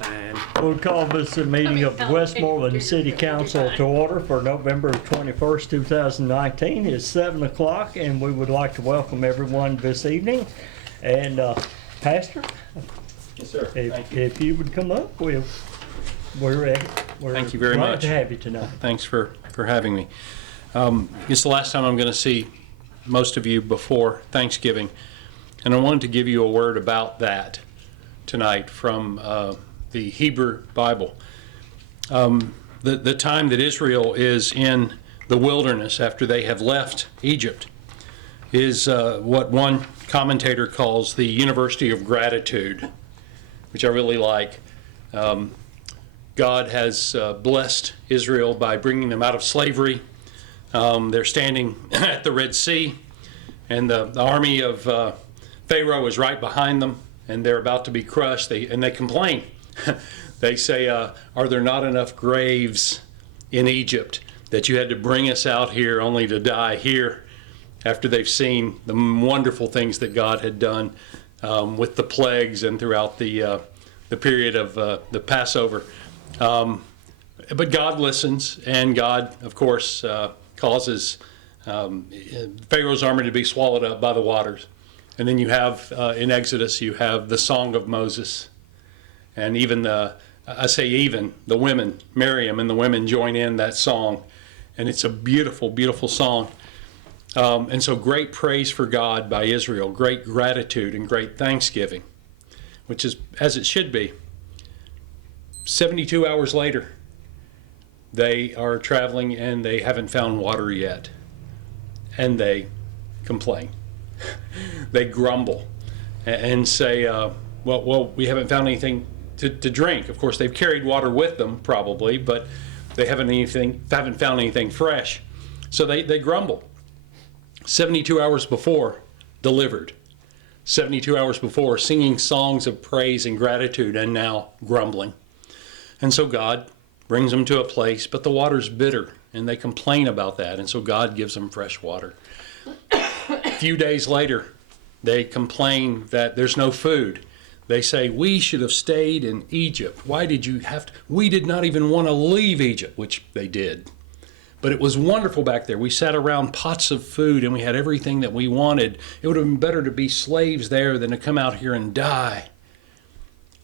Fine. We'll call this a meeting of the Westmoreland City Council to order for November 21st, 2019. It's 7 o'clock, and we would like to welcome everyone this evening. And Pastor, Yes, sir. if you would come up, we're ready. We're Thank you very glad much. to have you tonight. Thanks for having me. It's the last time I'm going to see most of you before Thanksgiving, and I wanted to give you a word about that tonight from the Hebrew Bible. The time that Israel is in the wilderness after they have left Egypt is what one commentator calls the University of Gratitude, which I really like. God has blessed Israel by bringing them out of slavery. They're standing at the Red Sea, and the army of Pharaoh is right behind them, and they're about to be crushed. They complain. They say, are there not enough graves in Egypt that you had to bring us out here only to die here, after they've seen the wonderful things that God had done with the plagues and throughout the period of the Passover. But God listens, and God, of course, causes Pharaoh's army to be swallowed up by the waters. And then you have, in Exodus, you have the Song of Moses. And even the women, Miriam and the women join in that song. And it's a beautiful, beautiful song. And so great praise for God by Israel, great gratitude and great thanksgiving, which is as it should be. 72 hours later, they are traveling and they haven't found water yet. And they complain. They grumble and say, well, we haven't found anything to drink. Of course, they've carried water with them probably, but they haven't found anything fresh. So they grumble. 72 hours before, delivered. 72 hours before, singing songs of praise and gratitude, and now grumbling. And so God brings them to a place, but the water's bitter, and they complain about that, and so God gives them fresh water. A few days later, they complain that there's no food. They say, we should have stayed in Egypt. Why did you have to? We did not even want to leave Egypt, which they did. But it was wonderful back there. We sat around pots of food and we had everything that we wanted. It would have been better to be slaves there than to come out here and die.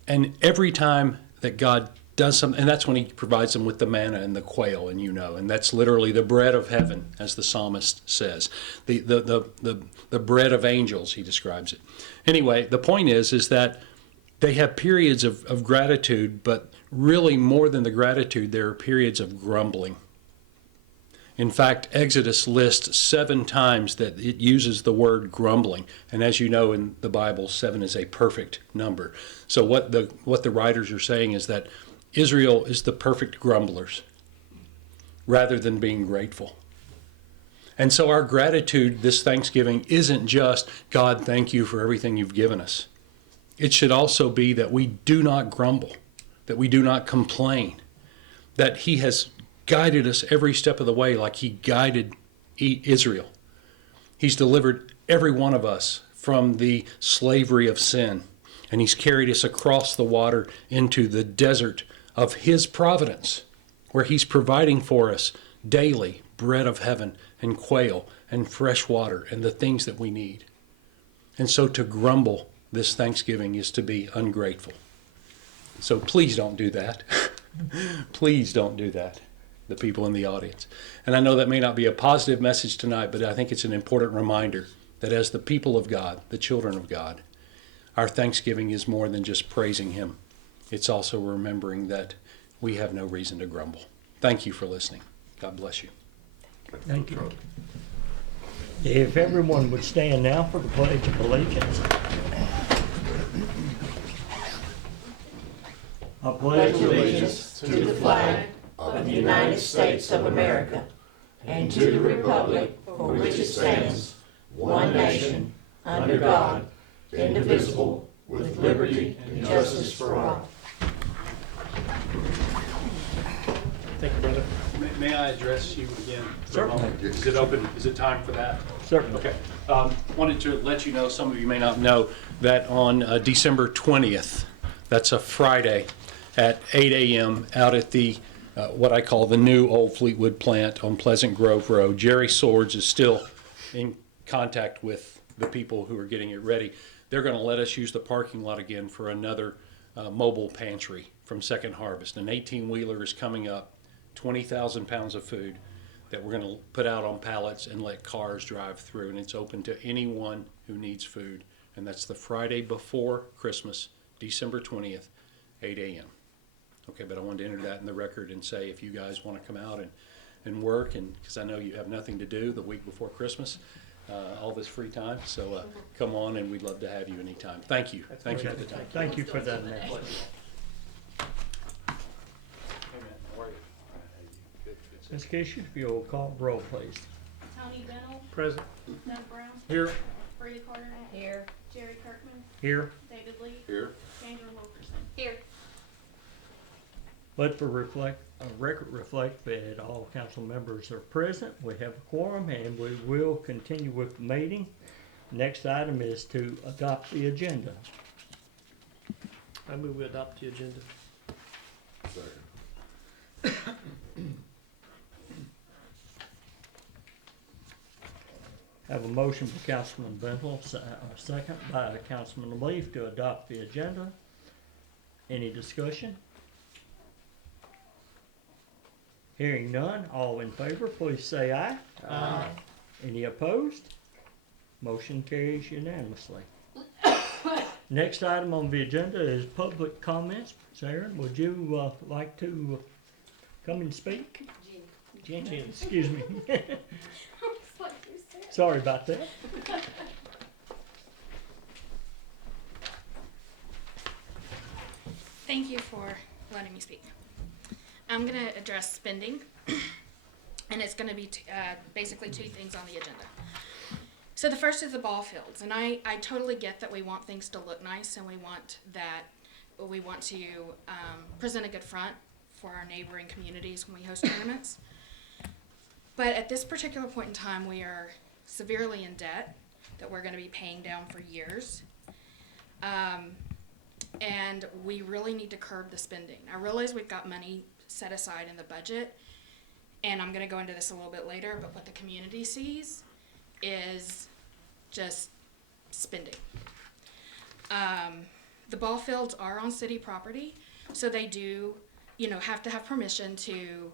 And every time that God does something, and that's when he provides them with the manna and the quail, and that's literally the bread of heaven, as the psalmist says. The bread of angels, he describes it. Anyway, the point is that they have periods of gratitude, but really more than the gratitude, there are periods of grumbling. In fact, Exodus lists 7 times that it uses the word grumbling. And as you know in the Bible, 7 is a perfect number. So what the writers are saying is that Israel is the perfect grumblers rather than being grateful. And so our gratitude this Thanksgiving isn't just, God, thank you for everything you've given us. It should also be that we do not grumble, that we do not complain, that he has guided us every step of the way like he guided Israel. He's delivered every one of us from the slavery of sin, and he's carried us across the water into the desert of his providence, where he's providing for us daily bread of heaven and quail and fresh water and the things that we need. And so to grumble this Thanksgiving is to be ungrateful. So please don't do that. Please don't do that, the people in the audience. And I know that may not be a positive message tonight, but I think it's an important reminder that as the people of God, the children of God, our Thanksgiving is more than just praising him. It's also remembering that we have no reason to grumble. Thank you for listening. God bless you. Thank you. If everyone would stand now for the Pledge of Allegiance. I pledge allegiance to the flag of the United States of America and to the republic for which it stands, one nation, under God, indivisible, with liberty and justice for all. Thank you, brother. May I address you again? Certainly. Is it open? Is it time for that? Certainly. Okay. Wanted to let you know, some of you may not know, that on December 20th, that's a Friday, at 8 a.m. out at the what I call the new Old Fleetwood plant on Pleasant Grove Road. Jerry Swords is still in contact with the people who are getting it ready. They're going to let us use the parking lot again for another mobile pantry from Second Harvest. An 18-wheeler is coming up, 20,000 pounds of food that we're going to put out on pallets and let cars drive through. And it's open to anyone who needs food. And that's the Friday before Christmas, December 20th, 8 a.m. Okay, but I wanted to enter that in the record and say if you guys want to come out and work, and because I know you have nothing to do the week before Christmas, all this free time, so come on, and we'd love to have you anytime. Thank you. Thank you for the time. Thank you for that announcement. Ms. Keisha, if you'll call roll, please. Tony Bennell, Present. Doug Brown, Here. Brady Carter, Here. Jerry Kirkman, Here. David Lee, Here. Sandra Wilkerson. Here. Let the record reflect that all council members are present. We have a quorum, and we will continue with the meeting. Next item is to adopt the agenda. I move we adopt the agenda. Have a motion by Councilman Bentel, a second by Councilman Leaf to adopt the agenda. Any discussion? Hearing none, all in favor, please say aye. Aye. Any opposed? Motion carries unanimously. Next item on the agenda is public comments. Sharon, would you like to come and speak? Jen, excuse me. Sorry about that. Thank you for letting me speak. I'm going to address spending, and it's going to be basically two things on the agenda. So the first is the ball fields, and I totally get that we want things to look nice, and we want to present a good front for our neighboring communities when we host tournaments. But at this particular point in time, we are severely in debt that we're going to be paying down for years. And we really need to curb the spending. I realize we've got money set aside in the budget, and I'm going to go into this a little bit later, but what the community sees is just spending. The ball fields are on city property, so they do, have to have permission to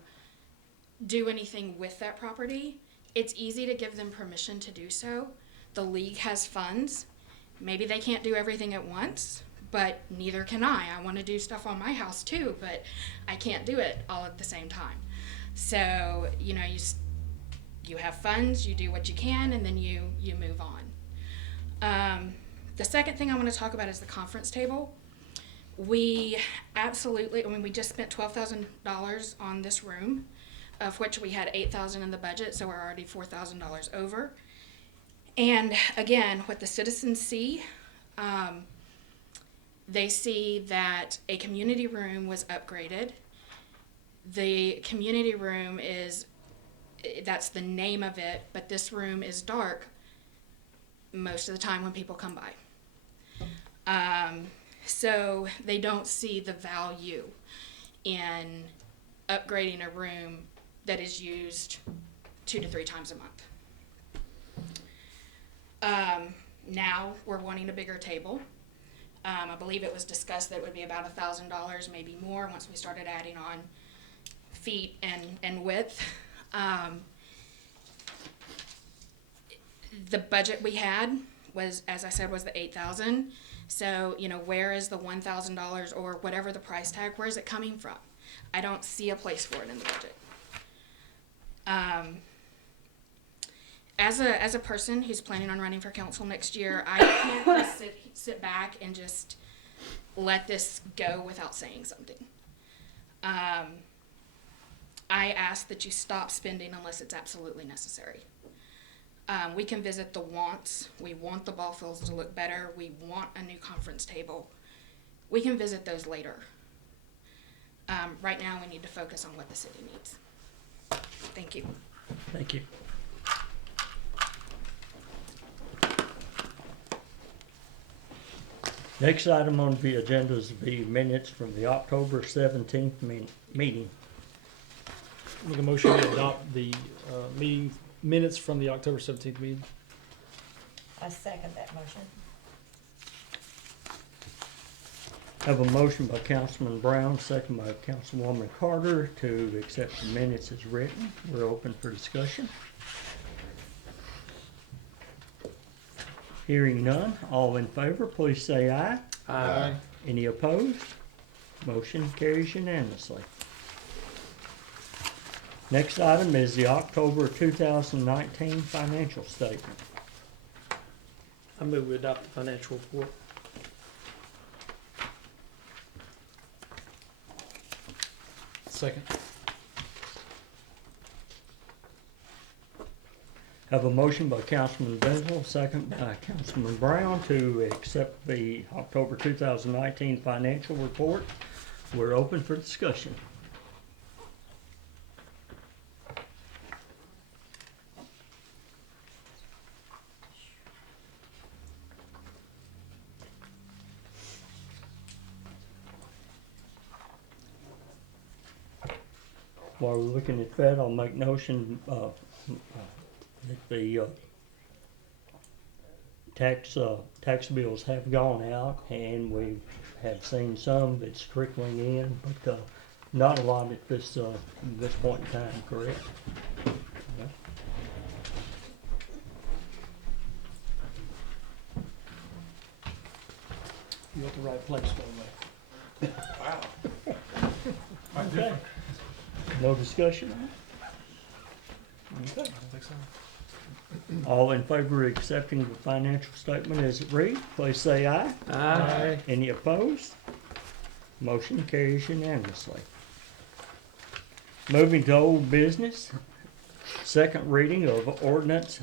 do anything with that property. It's easy to give them permission to do so. The league has funds. Maybe they can't do everything at once, but neither can I. I want to do stuff on my house too, but I can't do it all at the same time. So, you have funds, you do what you can, and then you move on. The second thing I want to talk about is the conference table. We just spent $12,000 on this room, of which we had $8,000 in the budget, so we're already $4,000 over. And again, what the citizens see, they see that a community room was upgraded. The community room that's the name of it, but this room is dark most of the time when people come by. So they don't see the value in upgrading a room that is used 2 to 3 times a month. Now we're wanting a bigger table. I believe it was discussed that it would be about $1,000, maybe more, once we started adding on feet and width. The budget we had was, as I said, was the $8,000. So, where is the $1,000 or whatever the price tag? Where is it coming from? I don't see a place for it in the budget. As a person who's planning on running for council next year, I can't just sit back and just let this go without saying something. I ask that you stop spending unless it's absolutely necessary. We can visit the wants. We want the ball fields to look better. We want a new conference table. We can visit those later. Right now, we need to focus on what the city needs. Thank you. Thank you. Next item on the agenda is the minutes from the October 17th meeting. Make a motion to adopt the meeting minutes from the October 17th meeting. I second that motion. Have a motion by Councilman Brown, second by Councilwoman Carter to accept the minutes as written. We're open for discussion. Hearing none, all in favor, please say aye. Aye. Any opposed? Motion carries unanimously. Next item is the October 2019 financial statement. I move we adopt the financial report. Second. Have a motion by Councilman Benzel, second by Councilman Brown to accept the October 2019 financial report. We're open for discussion. While we're looking at that, I'll make notion that the tax bills have gone out, and we have seen some that's trickling in, but not a lot at this point in time, correct? Yeah. You're at the right place, by the way. Okay. No discussion? Okay. All in favor of accepting the financial statement as it reads, please say aye. Aye. Any opposed? Motion carries unanimously. Moving to old business, second reading of ordinance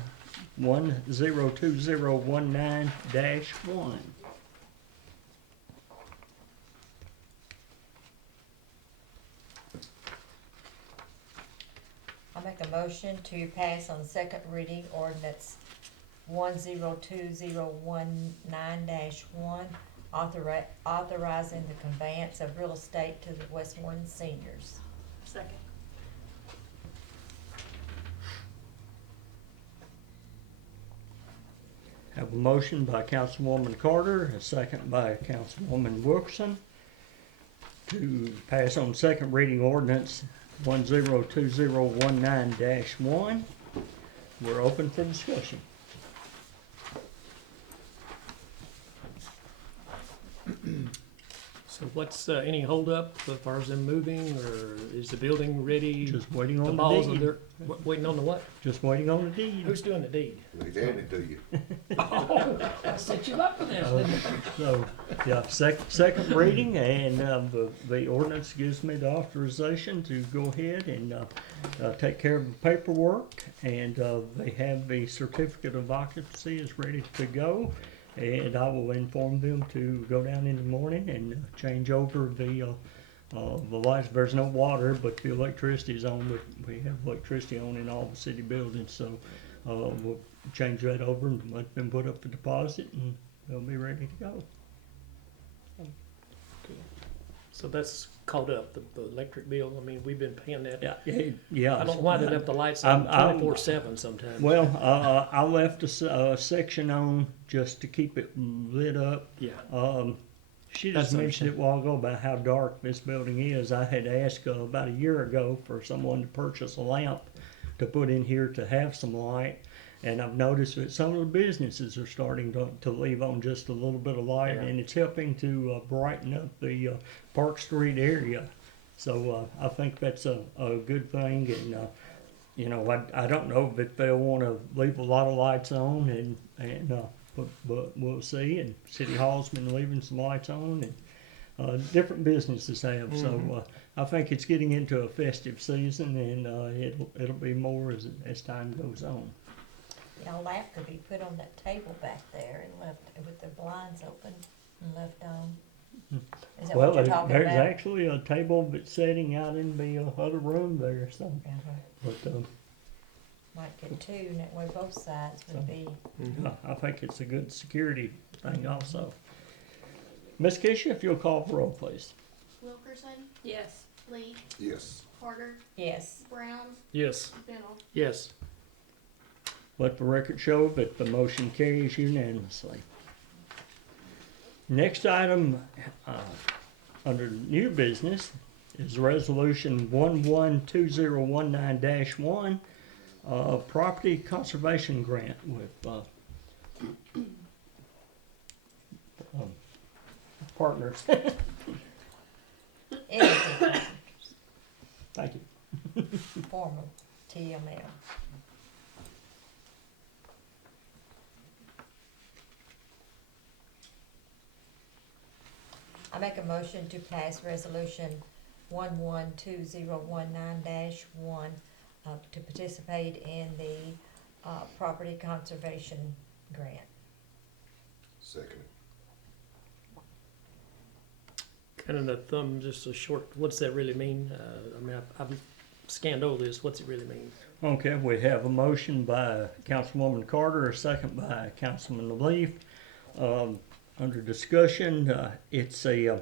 102019-1. I make a motion to pass on second reading ordinance 102019-1, authorizing the conveyance of real estate to the Westmoreland seniors. Second. Have a motion by Councilwoman Carter, a second by Councilwoman Wilkerson to pass on second reading ordinance 102019-1. We're open for discussion. So what's, any holdup as far as them moving, or is the building ready? Just waiting The on balls the are deed. there, waiting on the what? Just waiting on the deed. Who's doing the deed? They handed it to you. I set you up for this, didn't I? So, yeah, second reading, and the ordinance gives me the authorization to go ahead and take care of the paperwork, and they have the certificate of occupancy is ready to go, and I will inform them to go down in the morning and change over the lights. There's no water, but the electricity is on. We have electricity on in all the city buildings, so we'll change that over and let them put up the deposit, and they'll be ready to go. So that's caught up, the electric bill. I mean, we've been paying that. Yeah. I don't know why they left the lights on I'm- 24/7 sometimes. Well, I left a section on just to keep it lit up. Yeah. She That's just mentioned it a while ago about how dark this building is. I had asked about a year ago for someone to purchase a lamp to put in here to have some light. And I've noticed that some of the businesses are starting to leave on just a little bit of light, Yeah. and it's helping to brighten up the Park Street area. So I think that's a good thing, and I don't know if they'll want to leave a lot of lights on, but we'll see. And City Hall's been leaving some lights on, and different businesses have. So I think it's getting into a festive season, and it'll be more as time goes on. You know, lamp could be put on that table back there and left with the blinds open and left on. Is that what you're talking there's about? actually a table that's sitting out in the other room there. So, Uh-huh. but Might get two, and that way both sides would be. I think it's a good security thing also. Ms. Keisha, if you'll call for roll, please. Wilkerson, Yes. Lee, Yes. Carter, Yes. Brown, Yes. Bennell. Yes. Let the record show that the motion carries unanimously. Next item, under new business is resolution 112019-1, property conservation grant with, partners. Entity, Thank you. former TML. I make a motion to pass resolution 112019-1, to participate in the, property conservation grant. Second. Kind of the thumb, just a short, what's that really mean? I mean, I've scanned over this, what's it really mean? Okay, we have a motion by Councilwoman Carter, a second by Councilman Leaf. Under discussion, it's a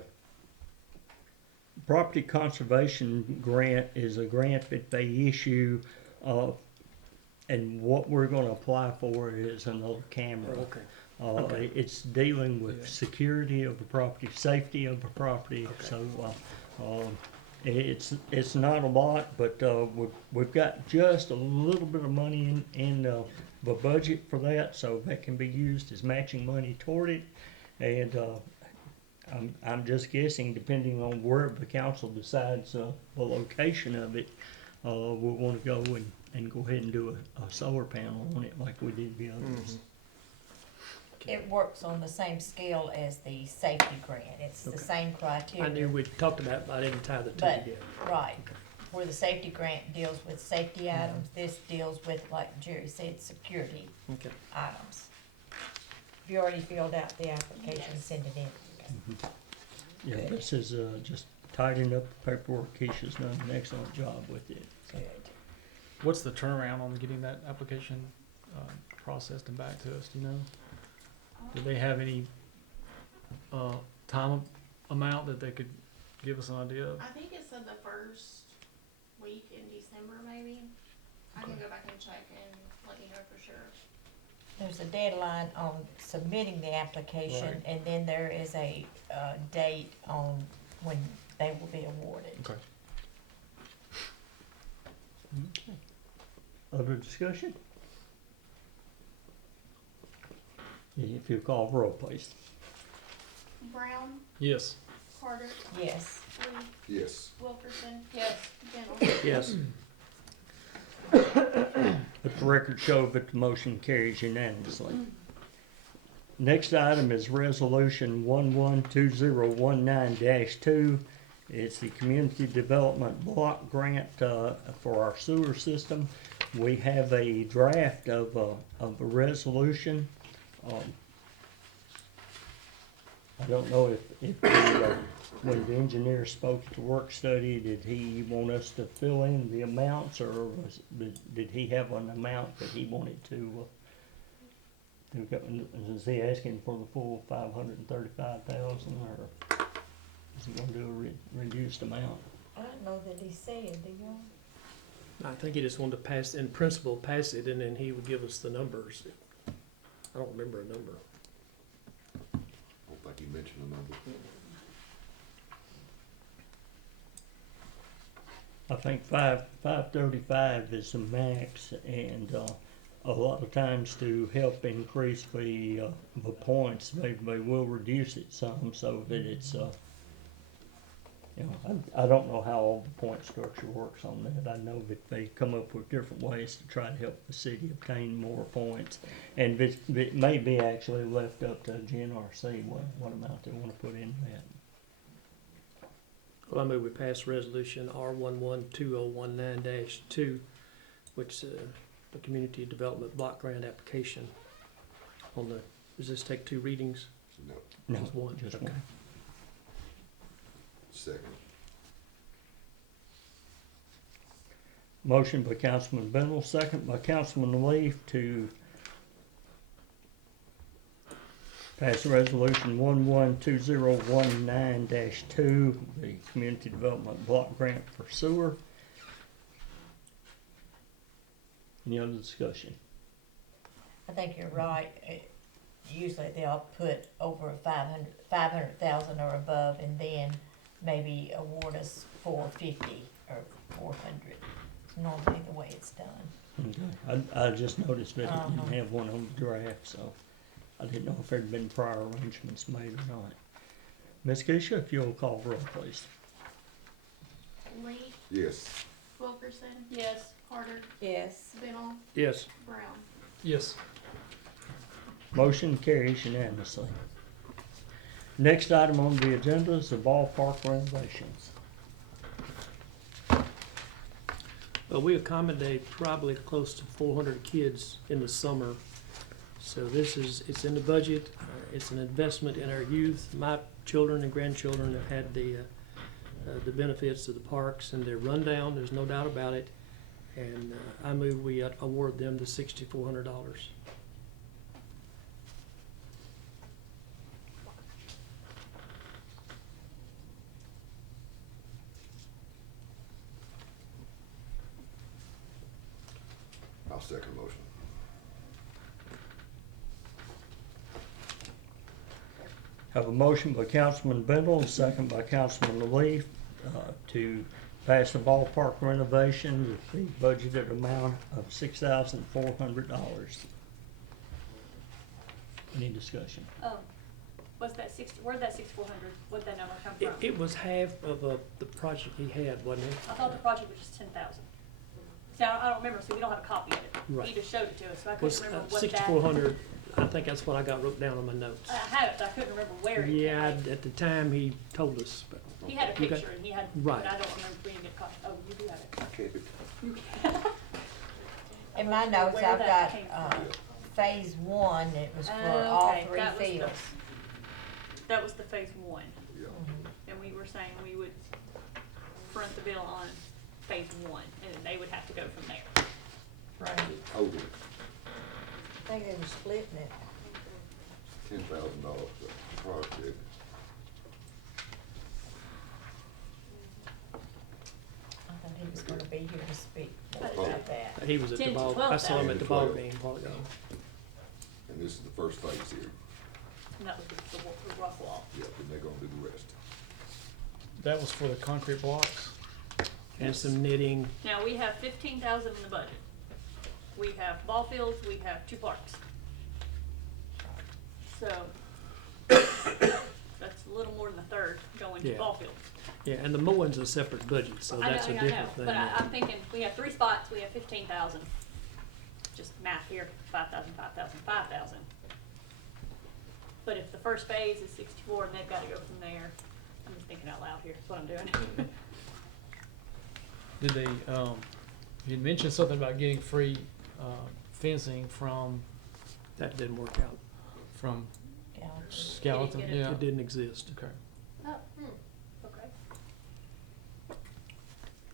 property conservation grant is a grant that they issue, and what we're going to apply for is another camera. Okay. Okay. It's dealing with Yeah. security of the property, safety of the property. Okay. So it's not a lot, but we've got just a little bit of money in the budget for that, so that can be used as matching money toward it. And I'm just guessing, depending on where the council decides the location of it, we'll want to go and go ahead and do a solar panel on it like we did the others. It works on the same scale as the safety grant. It's the Okay. same criteria. I knew we talked about it, but I didn't tie the two But, together. right, where the safety grant deals with safety items, this deals with, like Jerry said, security Okay. items. Have you already filled out the application, Yes. send it in? Yeah, this is just tidying up the paperwork. Keisha's done an excellent job with it. So, Good. What's the turnaround on getting that application processed and back to us, do you know? Do they have any time amount that they could give us an idea of? I think it said the first week in December, maybe. I can go back and check and let you know for sure. There's a deadline on submitting the application, Right. and then there is a, date on when they will be awarded. Okay. other discussion? If you call roll, please. Brown, Yes. Carter, Yes. Lee, Yes. Wilkerson, Yes. Bennell. Yes. Let the record show that the motion carries unanimously. Next item is resolution 112019-2. It's the Community Development Block Grant for our sewer system. We have a draft of a resolution. I don't know if when the engineer spoke at the work study, did he want us to fill in the amounts, or did he have an amount that he wanted to go? Is he asking for the full 535,000, or is he gonna do a reduced amount? I don't know that he said, do you? I think he just wanted to pass, in principle, pass it, and then he would give us the numbers. I don't remember a number. I don't think you mentioned the number. I think 535 is the max, and a lot of times to help increase the points, they will reduce it some so that it's I don't know how all the point structure works on that. I know that they come up with different ways to try to help the city obtain more points, and it may be actually left up to GNRC what amount they want to put in that. Well, I move we pass resolution R112019-2, which the Community Development Block Grant application on the, does this take 2 readings? No. No, Just one, just okay. one. Second. Motion by Councilman Bennell, second by Councilman Leaf to Pass resolution 112019-2, the Community Development Block Grant for Sewer. Any other discussion? I think you're right. Usually they'll put over 500,000 or above, and then maybe award us 450 or 400. It's normally the way it's done. Okay. I just noticed that it didn't have one on the draft, so I didn't know if there'd been prior arrangements made or not. Ms. Keisha, if you'll call roll, please. Lee, Yes. Wilkerson. Yes. Carter, Yes. Bennell, Yes. Brown. Yes. Motion carries unanimously. Next item on the agenda is the ballpark renovations. We accommodate probably close to 400 kids in the summer. So it's in the budget. It's an investment in our youth. My children and grandchildren have had the benefits of the parks, and they're run down, there's no doubt about it. And I move we award them the $6,400. I'll second the motion. Have a motion by Councilman Bendel, a second by Councilman Lee, to pass the ballpark renovation with the budgeted amount of $6,400. Any discussion? What's that 60, where'd that 6,400, what'd that number come from? It was half of the project he had, wasn't it? I thought the project was just 10,000. See, I don't remember, so we don't have a copy of it. Right. He just showed it to us, so I Was couldn't remember what that. 6,400, I think that's what I got wrote down on my notes. I have it, but I couldn't remember where it Yeah, came. at the time he told us, but He had a You got- picture and he had, Right. but I don't remember if we didn't get a copy. Oh, you do have it. I kept it. In my notes, Where I've that got, came from. phase one, it was for Oh, all okay, three that was the- fields. That was the phase one, Yeah. and we were saying we would front the bill on phase one, and then they would have to go from there. Right. Total, I think they were splitting it. $10,000 project. I thought he was gonna be here to speak more Oh. about that. he was at 10 the to ball, 12 I saw him at the thousand. ball game a while ago. And this is the first phase here. And that was the rock wall. Yeah, then they're gonna do the rest. That was for the concrete blocks. And some knitting, Now, we have 15,000 in the budget. We have ball fields, we have 2 parks. So, that's a little more than a third going to Yeah. ball fields. yeah, and the mowing's a separate budget, so I that's a know, different thing. but I'm thinking, we have 3 spots, we have 15,000. Just math here, 5,000, 5,000, 5,000. But if the first phase is 64 and they've gotta go from there, I'm just thinking out loud here, that's what I'm doing. Did they, you mentioned something about getting free, fencing from That didn't work out. Yeah. Skeleton, get it? yeah. It didn't exist. Okay, Oh, okay.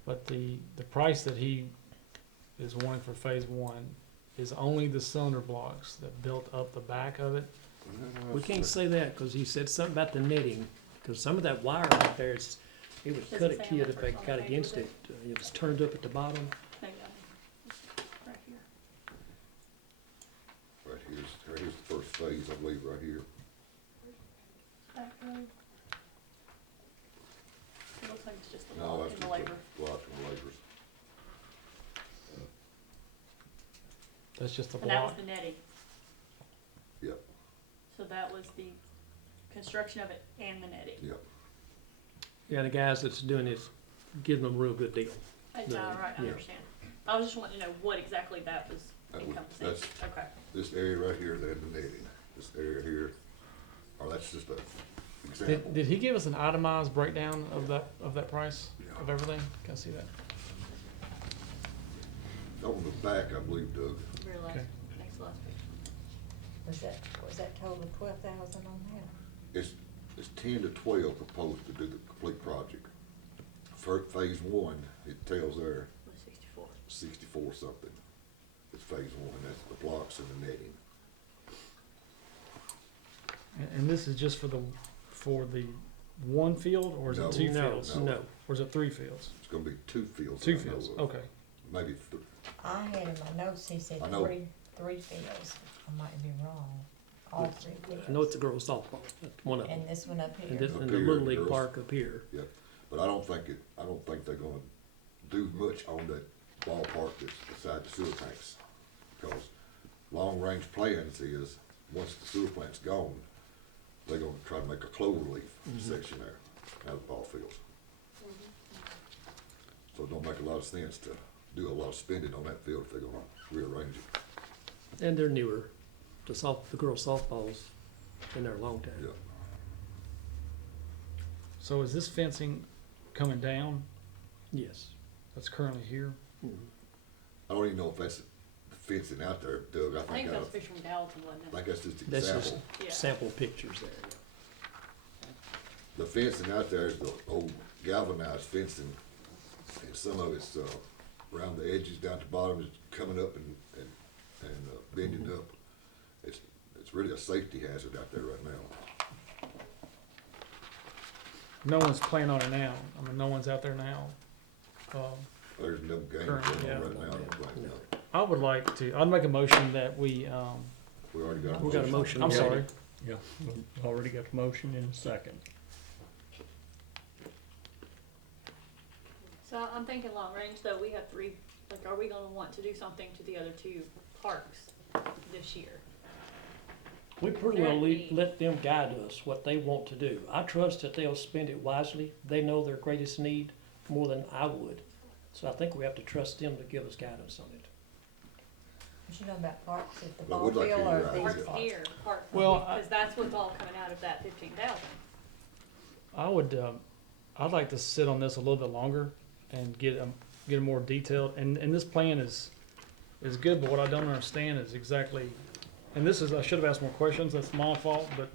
but the price that he is wanting for phase one is only the cylinder blocks that built up the back of it. We can't say that, cause he said something about the knitting, cause some of that wire out there, it would Does cut it a say on kid the if they first got page, against was it. It was turned up at the bottom. Maybe right here. Right here's the first phase, I believe, right here. Back row. It looks like it's just the No, wall that's and just the labor. blocks and labors. That's just the And that was block. the netting. Yep, So that was the construction of it and the netting. yep. Yeah, the guys that's doing this, give them a real good deal. Right, No, right, I yeah. understand. I was just wanting to know what exactly that was That was- encompassing. that's- Okay. This area right here, they had the netting. This area here, or that's just a Did, example. did he give us an itemized breakdown of that price, Yeah. of everything? Can I see that? On the back, I believe, Doug. Realize, Okay. next last page. Was that total 12,000 on that? It's 10 to 12 proposed to do the complete project. For phase one, it tells there Was 64. 64 something. It's phase one, that's the blocks and the netting. this is just for the one field, or is No. it two No, fields? no. Or is it 3 fields? It's gonna be 2 fields. Two that I know fields, of. okay. Maybe I had in my notes, he said I know. three fields. I might be wrong. All 3 fields. I know it's a girls softball, that's one of them. And this one up And here. this, Up and the here, Little League girls. Park up here. But I don't think they're gonna do much on that ballpark that's beside the sewer tanks. Because long-range plans is, once the sewer plant's gone, they're gonna try to make a clover leaf section there, out of the ball fields. So it don't make a lot of sense to do a lot of spending on that field if they're gonna rearrange it. And they're newer. The girls softballs been there a long time. Yeah. So is this fencing coming down Yes. that's currently here? I don't even know if that's the fencing out there, Doug. I think that was Fisherman Gallatin, wasn't I it? think that's just That's just example. Yeah. sample pictures there. The fencing out there is the old galvanized fencing, and some of it's, around the edges down to the bottom, is coming up and bending up. It's really a safety hazard out there right now. No one's playing on it now. I mean, no one's out there now. There's no game Currently, going yeah. on right now, I don't think, no. I would like to, I'd make a motion that we, We already got a We got a motion. I'm Yeah. sorry. Yeah, we've already got the motion in a second. So I'm thinking long range though, we have 3, like, are we gonna want to do something to the other 2 parks this year? We pretty well let them guide us what they want to do. I trust that they'll spend it wisely. They know their greatest need more than I would. So I think we have to trust them to give us guidance on it. What you know about parks at the Well, ball we'd like to field hear or your these idea. Parks parks? here, parks, Well, because that's what's all coming out of that 15,000. I would, I'd like to sit on this a little bit longer and get a more detailed, and this plan is good, but what I don't understand is exactly, and this is, I should have asked more questions, that's my fault, but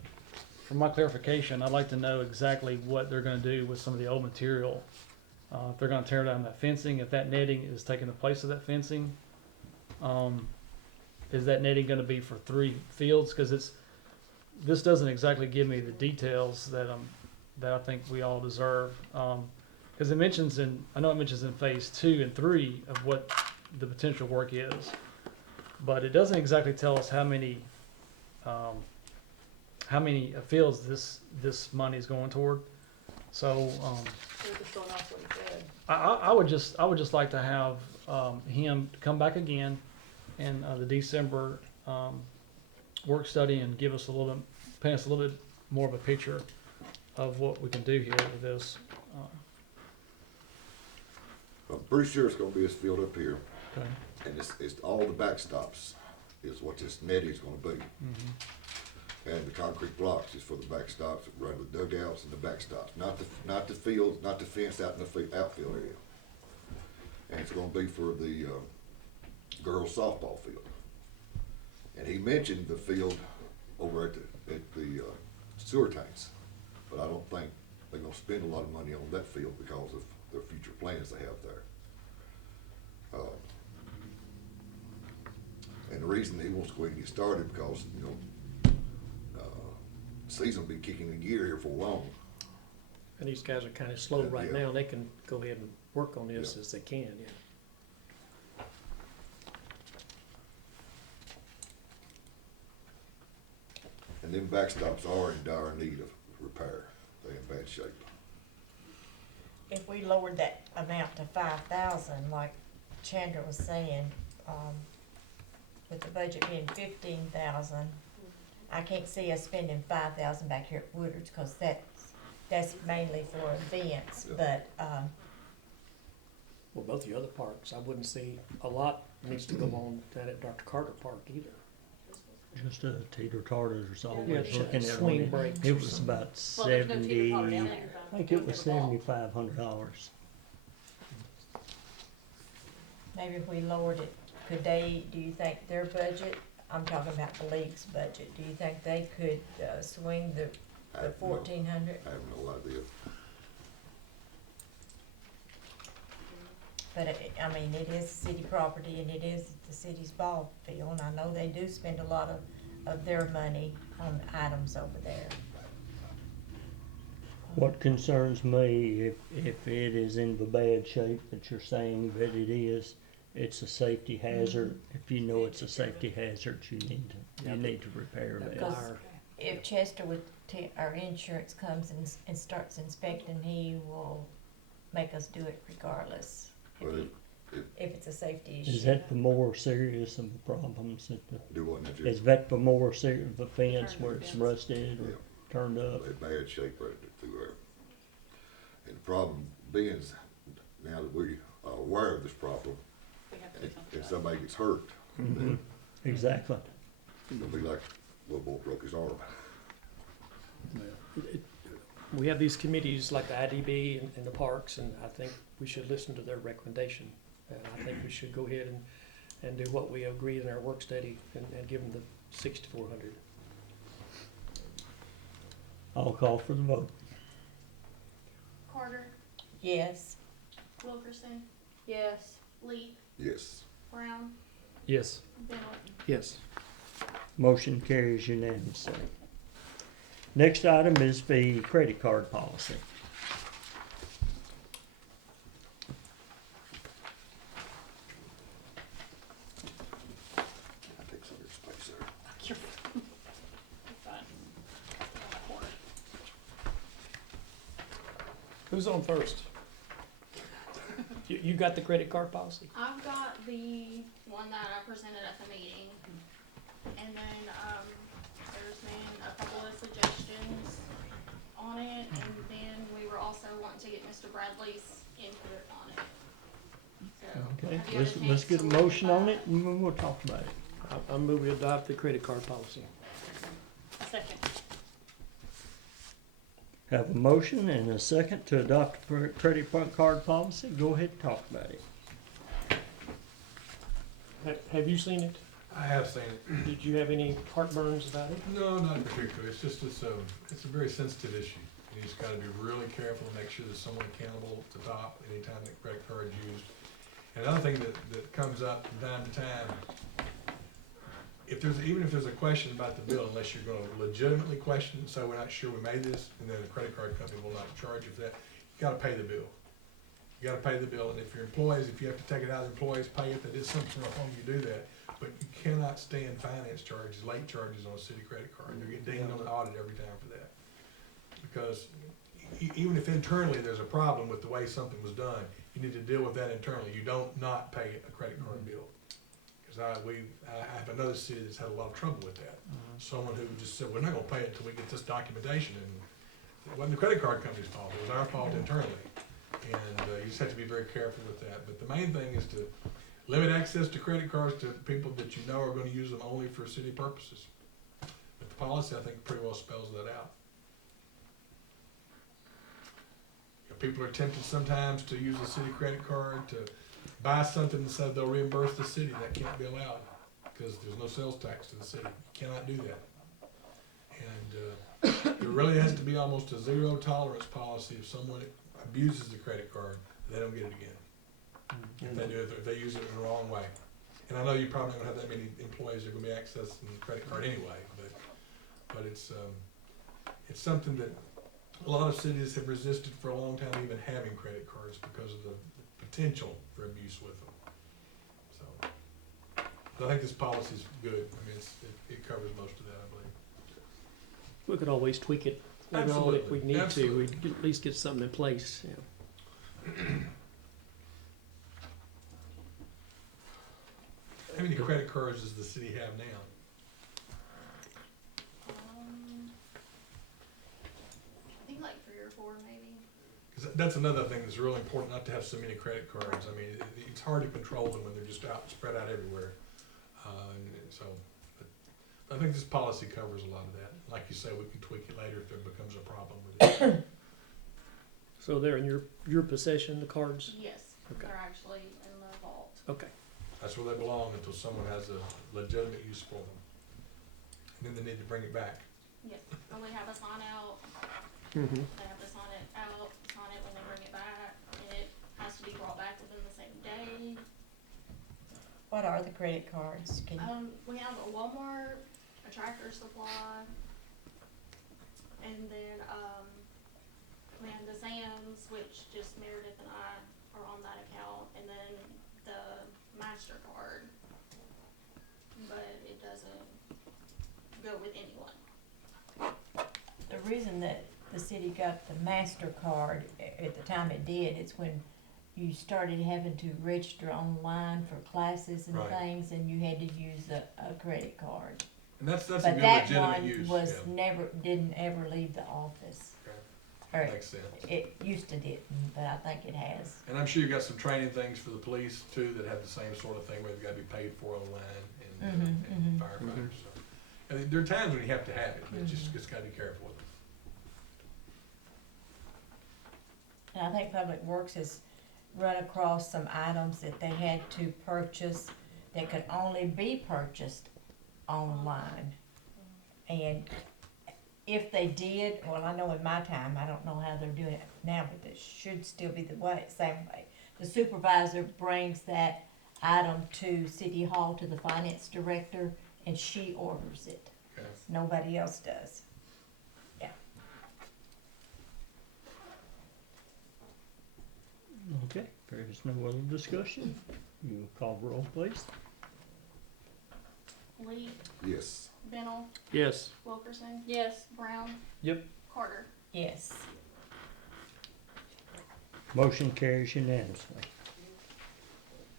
for my clarification, I'd like to know exactly what they're gonna do with some of the old material. If they're gonna tear down that fencing, if that netting is taking the place of that fencing. Is that netting gonna be for 3 fields? Cause this doesn't exactly give me the details that I think we all deserve. Cause I know it mentions in phase 2 and 3 of what the potential work is. But it doesn't exactly tell us how many fields this money is going toward. So, We're just going off what he said. I would just like to have him come back again in the December work study and give us paint us a little bit more of a picture of what we can do here with this. I'm pretty sure it's gonna be this field up here, Okay. and it's all the backstops is what this netting is gonna be. And the concrete blocks is for the backstops, around the dugouts and the backstops, not the field, not the fence out in the outfield area. And it's gonna be for the, girls softball field. And he mentioned the field over at the sewer tanks, but I don't think they're gonna spend a lot of money on that field because of their future plans they have there. And the reason he wants to go ahead and get started because, season will be kicking in gear here for long. And these guys are kind of slow right Yeah. now. They can go ahead and work on this as they can, yeah. And them backstops are in dire need of repair. They're in bad shape. If we lowered that amount to 5,000, like Chandra was saying, with the budget being 15,000, I can't see us spending 5,000 back here at Woodard's, cause that's mainly for events, Yeah. but, Well, both the other parks, I wouldn't see a lot needs to go on down at Dr. Carter Park either. Just a teeter-totters or Yeah, always looking at swing it. breaks It or was something. about Well, there's no 70, teeter-totter down I there. think it was Down there. $7,500. maybe if we lowered it, do you think their budget, I'm talking about the league's budget, do you think they could, swing the I have no- 1,400? I have no idea. But I mean, it is city property and it is the city's ball field, and I know they do spend a lot of their money on items over there. What concerns me, if it is in the bad shape that you're saying that it is, it's a safety hazard. If you know it's a safety hazard, you need to repair that. Because If Chester with our insurance comes and starts inspecting, he will make us do it regardless. Well, If it's a safety issue. Is that the more serious of the problems that do what now, is that the more serious, the fence where it's rusted or Yeah. turned up? in bad shape right through there. And the problem being is, now that we are aware of this problem, We have to do something if about somebody gets hurt, Mhm. Exactly. it'll be like little boy broke his arm. we have these committees like the IDB and the parks, and I think we should listen to their recommendation. And I think we should go ahead and do what we agreed in our work study and give them the 6,400. I'll call for the vote. Carter, Yes. Wilkerson, Yes. Lee, Yes. Brown, Yes. Bennett. Yes. Motion carries unanimously. Next item is the credit card policy. I take some of your space there. You're fine. On the corner. Who's on first? You got the credit card policy? I've got the one that I presented at the meeting. And then, there's been a couple of suggestions on it, and then we were also wanting to get Mr. Bradley's input on it. So, Okay, have you had a let's chance get a to look motion at on that? it and then we'll talk about it. I move we adopt the credit card policy. Second. Have a motion and a second to adopt the credit card policy. Go ahead and talk about it. Have you seen it? I have seen it. Did you have any heartburns about it? No, not particularly. It's just, it's a very sensitive issue. You just gotta be really careful to make sure there's someone accountable at the top anytime that credit card is used. And another thing that comes up from time to time, even if there's a question about the bill, unless you're gonna legitimately question and say, we're not sure we made this, and then the credit card company will not charge you for that, you gotta pay the bill. You gotta pay the bill, and if your employees, if you have to take it out of the employees, pay it, that is something wrong, you do that. But you cannot stand finance charges, late charges on a city credit card. You're getting dinged on the audit every time for that. Because even if internally there's a problem with the way something was done, you need to deal with that internally. You don't not pay a credit card bill. Because I have another city that's had a lot of trouble with that. Someone who just said, we're not gonna pay it until we get this documentation, and it wasn't the credit card company's fault, it was our fault internally. And you just have to be very careful with that. But the main thing is to limit access to credit cards to people that you know are gonna use them only for city purposes. But the policy, I think, pretty well spells that out. You know, people are tempted sometimes to use a city credit card to buy something and say they'll reimburse the city. That can't be allowed, because there's no sales tax to the city. You cannot do that. And there really has to be almost a zero tolerance policy. If someone abuses the credit card, they don't get it again. If they do it, if they use it in the wrong way. And I know you probably don't have that many employees that are gonna be accessing the credit card anyway, but it's something that a lot of cities have resisted for a long time, even having credit cards, because of the potential for abuse with them. So, but I think this policy's good. I mean, it covers most of that, I believe. We could always tweak it. Later on, if we Absolutely, need to, absolutely. we'd at least get something in place, How many credit cards does the city have now? I think like 3 or 4 maybe. Because that's another thing that's really important, not to have so many credit cards. I mean, it's hard to control them when they're just spread out everywhere. And so, but I think this policy covers a lot of that. Like you say, we can tweak it later if there becomes a problem with it. So they're in your possession, the cards? Yes, Okay. they're actually in the vault. Okay. That's where they belong until someone has a legitimate use for them. And then they need to bring it back. Yes, and we have a sign out. Mm-hmm. They have to sign it out, sign it when they bring it back, and it has to be brought back within the same day. What are the credit cards? We have a Walmart, a Tractor Supply, and then, then the Zans, which just Meredith and I are on that account, and then the MasterCard. But it doesn't go with anyone. The reason that the city got the MasterCard at the time it did, it's when you started having to register online for classes and Right. things, and you had to use a credit card. And that's a But good that legitimate one use, was yeah, didn't ever leave the office. Or makes sense. it used to didn't, but I think it has. And I'm sure you've got some training things for the police too that have the same sort of thing where they've got to be paid for online and firefighters. So, and there are times when you have to have it, but just gotta be careful with it. And I think Public Works has run across some items that they had to purchase that could only be purchased online. And if they did, well, I know in my time, I don't know how they're doing it now, but it should still be the way, same way. The supervisor brings that item to City Hall to the finance director, and she orders it. Okay. Nobody else does. Okay, there is no other discussion. You call the roll, please. Lee, Yes. Bennell, Yes. Wilkerson, Yes. Brown, Yep. Carter. Yes. Motion carries unanimously.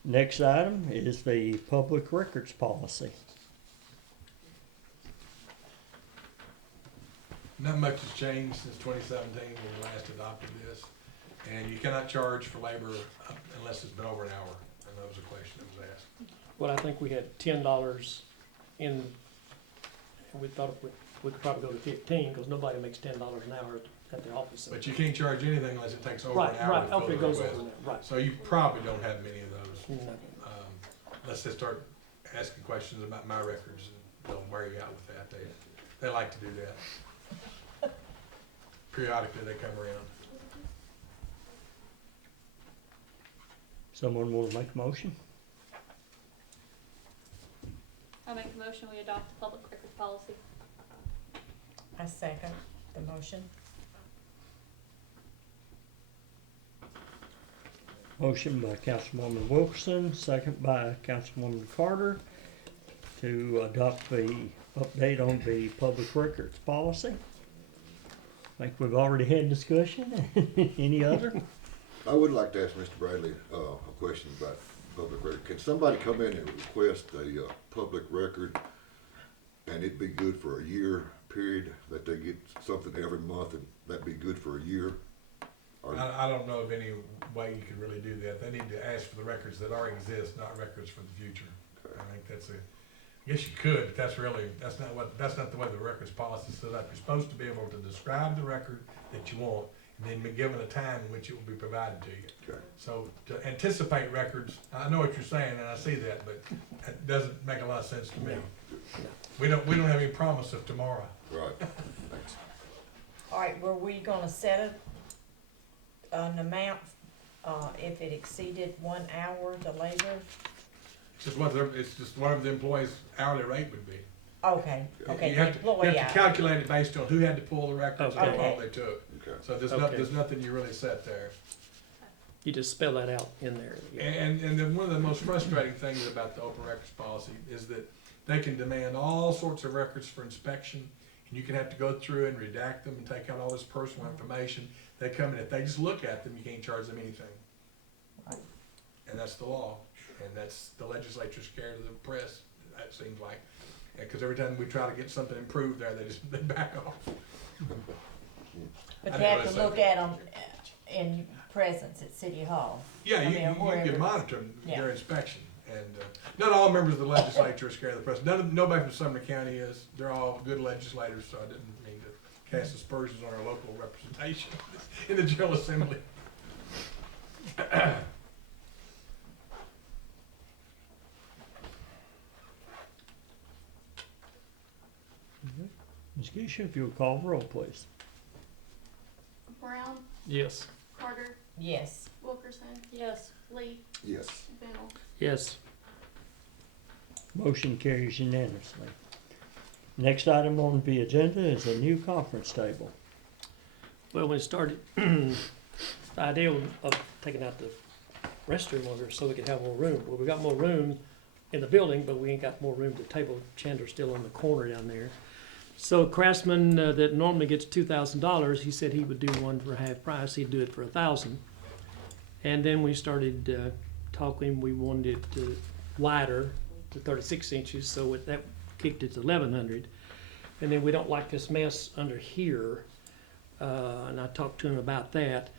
Next item is the public records policy. Not much has changed since 2017 when we last adopted this. And you cannot charge for labor unless it's been over an hour. And that was a question that was asked. Well, I think we had $10 in, and we thought we could probably go to 15, because nobody makes $10 an hour at the office. But you can't charge anything unless it takes over Right, an hour right, to fill okay, the it goes request. over that, right. So you probably don't have many of those. No. Unless they start asking questions about my records and they'll wear you out with that. They like to do that. Periodically they come around. Someone will make a motion? I make the motion, we adopt the public records policy. I second the motion. Motion by Councilwoman Wilkerson, second by Councilwoman Carter to adopt the update on the public records policy. I think we've already had discussion. Any other? I would like to ask Mr. Bradley, a question about public record. Can somebody come in and request a, public record and it be good for a year period, that they get something every month and that be good for a year? Or, I don't know of any way you could really do that. They need to ask for the records that already exist, not records for the future. I think I guess you could, but that's not the way the records policy is set up. You're supposed to be able to describe the record that you want and then be given a time in which it will be provided to you. okay, So to anticipate records, I know what you're saying and I see that, but it doesn't make a lot of sense to me. We don't have any promise of tomorrow. right, thanks. All right, were we gonna set an amount, if it exceeded 1 hour, the labor? It's just whatever the employee's hourly rate would be. Okay, You okay, the have to employee hour. calculate it based on who had to pull the records and how Okay. long they took. Okay. So Okay. there's nothing you really set there. You just spell that out in there. Yeah. And then one of the most frustrating things about the open records policy is that they can demand all sorts of records for inspection, and you can have to go through and redact them and take out all this personal information. They come in, if they just look at them, you can't charge them anything. Right. And that's the law, and that's the legislature's scared of the press, it seems like. Because every time we try to get something improved there, they back off. But I you didn't have really to say look that. at them in presence at City Hall. Yeah, I you mean, wherever can it's- monitor them yeah. during inspection, and not all members of the legislature are scared of the press. Nobody from Sumner County is. They're all good legislators, so I didn't mean to cast aspersions on our local representation in the General Assembly. Ms. Keisha, if you'll call the roll, please. Brown, Yes. Carter, Yes. Wilkerson, Yes. Lee, Yes. Bennell. Yes. Motion carries unanimously. Next item on the agenda is a new conference table. Well, when it started, the idea of taking out the restroom over there so we could have more room. Well, we got more room in the building, but we ain't got more room to table. Chandler's still on the corner down there. So Craftsman that normally gets $2,000, he said he would do one for half price. He'd do it for $1,000. And then we started talking. We wanted it wider to 36 inches, so that kicked it to 1,100. And then we don't like this mess under here, and I talked to him about that.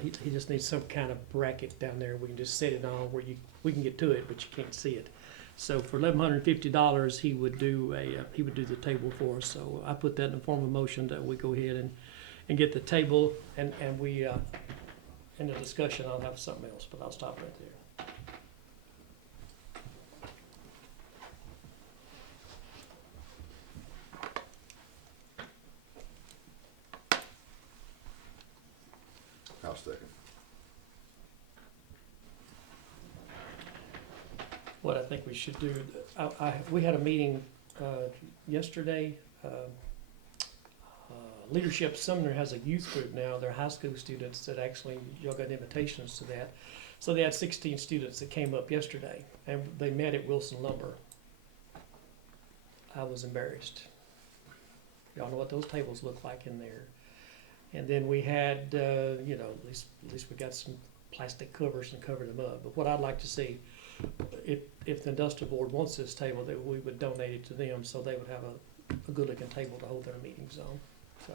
He just needs some kind of bracket down there we can just set it on where we can get to it, but you can't see it. So for $1,150, he would do the table for us. So I put that in the form of motion that we go ahead and get the table, and we in the discussion I'll have something else, but I'll stop right there. I'll second. What I think we should do, we had a meeting yesterday. Leadership Sumner has a youth group now. They're high school students that actually, y'all got invitations to that. So they had 16 students that came up yesterday, and they met at Wilson Lumber. I was embarrassed. Y'all know what those tables look like in there. And then we had, at least we got some plastic covers and covered them up. But what I'd like to see, if the industrial board wants this table, that we would donate it to them so they would have a good looking table to hold their meetings on. So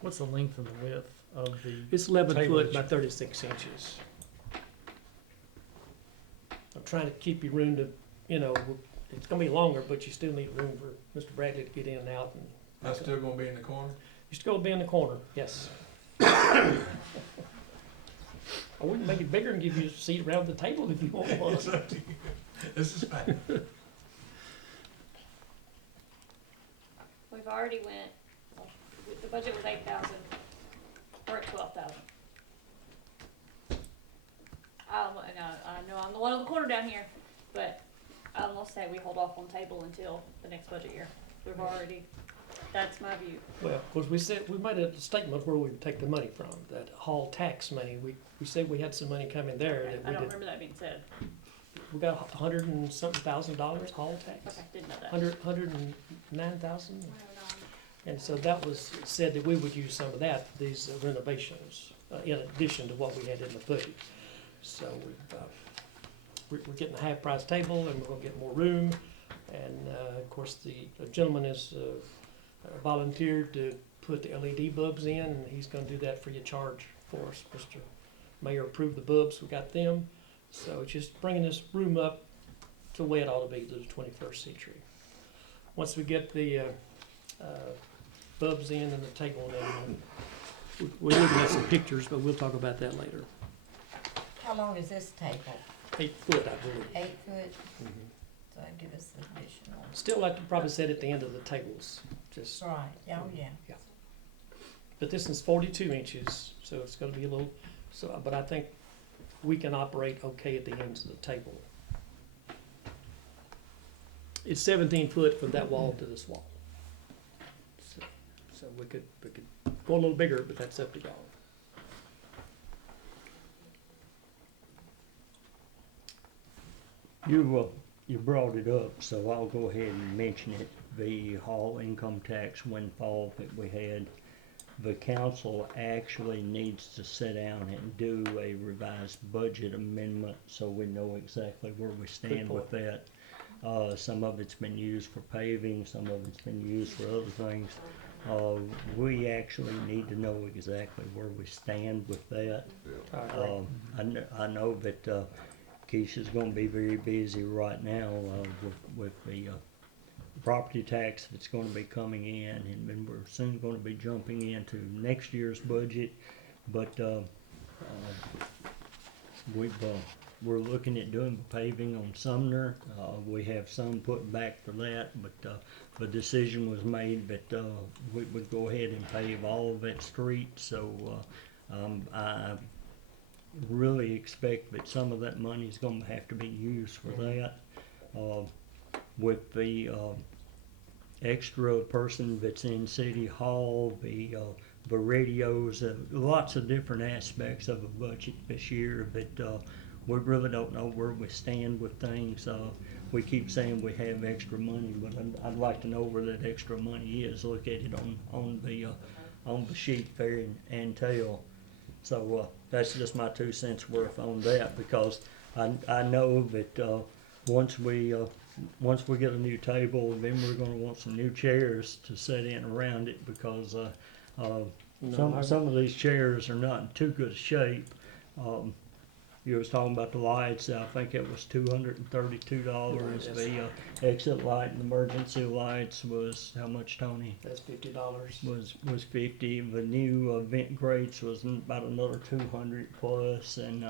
What's the length and the width of the? it's 11 Table foot that by 36 inches. I'm trying to keep you room to, it's gonna be longer, but you still need room for Mr. Bradley to get in and out. And That's still gonna be in the corner? you still be in the corner, yes. I wouldn't make it bigger and give you a seat around the table if you want one. It's up to you. This is fine. We've already the budget was 8,000, we're at 12,000. I know I'm the one on the corner down here, but I almost say we hold off on table until the next budget year. That's my view. Well, of course, we made a statement where we would take the money from, that hall tax money. We said we had some money coming there that I we don't did. remember that being said. We got $100 and something thousand hall tax. Okay, didn't know that. 109,000. And so that was said that we would use some of that for these renovations, in addition to what we had in the budget. So we're getting a half price table, and we're gonna get more room. And of course, the gentleman has volunteered to put the LED bulbs in, and he's gonna do that free of charge for us. Mr. Mayor approved the bulbs, we got them. So it's just bringing this room up to where it ought to be, to the 21st century. Once we get the bulbs in and the table in, we're looking at some pictures, but we'll talk about that later. How long is this table? 8 foot, I believe. 8 foot? Mhm. So that give us additional. Still like to probably set at the end of the tables, just, Right, oh, yeah. but this is 42 inches, so it's gonna be a little, but I think we can operate okay at the ends of the table. It's 17 foot from that wall to this wall. So we could go a little bigger, but that's up to y'all. You brought it up, so I'll go ahead and mention it. The hall income tax windfall that we had, the council actually needs to sit down and do a revised budget amendment so we know exactly where we stand with that. Some of it's been used for paving, some of it's been used for other things. We actually need to know exactly where we stand with that. I know that Keisha's gonna be very busy right now with the property tax that's gonna be coming in, and then we're soon gonna be jumping into next year's budget. But we're looking at doing paving on Sumner. We have some put back for that, but the decision was made that we would go ahead and pave all of that street. So I really expect that some of that money is going to have to be used for that. With the extra person that's in City Hall, the radios, lots of different aspects of a budget this year, but we really don't know where we stand with things. We keep saying we have extra money, but I'd like to know where that extra money is located on the sheet there and tell. So that's just my 2 cents worth on that, because I know that once we get a new table, then we're going to want some new chairs to sit in around it, because some of these chairs are not in too good a shape. You was talking about the lights. I think it was $232. The exit light and emergency lights was how much, Tony? That's $50. Was 50. The new vent grates was about another 200 plus, and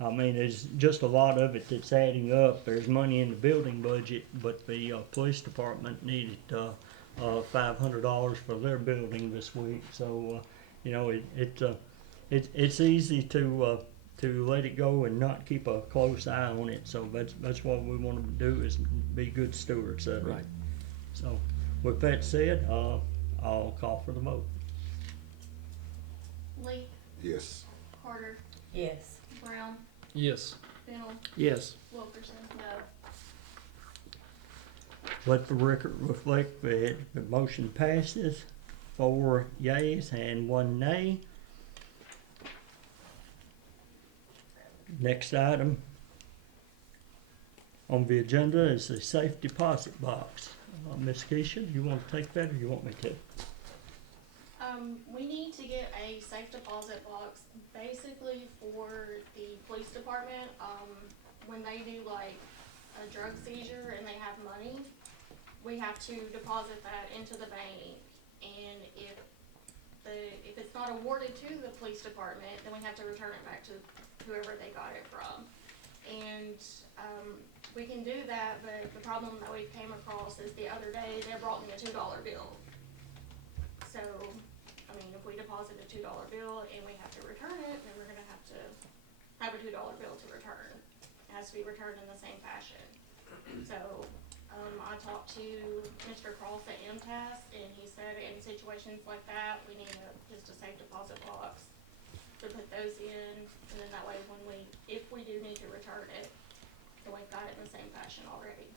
I mean, there's just a lot of it that's adding up. There's money in the building budget, but the police department needed $500 for their building this week. So you know, it's easy to let it go and not keep a close eye on it. So that's what we want to do, is be good stewards of it. Right. So with that said, I'll call for the vote. Lee, Yes. Carter, Yes. Brown, Yes. Fennel, Yes. Wilkerson, no. Let the record reflect that the motion passes, 4 yeas and 1 nay. Next item on the agenda is the safe deposit box. Ms. Keisha, you want to take that, or you want me to? We need to get a safe deposit box basically for the police department. When they do like a drug seizure and they have money, we have to deposit that into the bank. And if it's not awarded to the police department, then we have to return it back to whoever they got it from. And we can do that, but the problem that we came across is the other day they brought me a $2 bill. So, I mean, if we deposit a $2 bill and we have to return it, then we're gonna have to have a $2 bill to return. It has to be returned in the same fashion. So, I talked to Mr. Cross at MTAS, and he said in situations like that, we need just a safe deposit box to put those in, and then that way if we do need to return it, then we've got it in the same fashion already.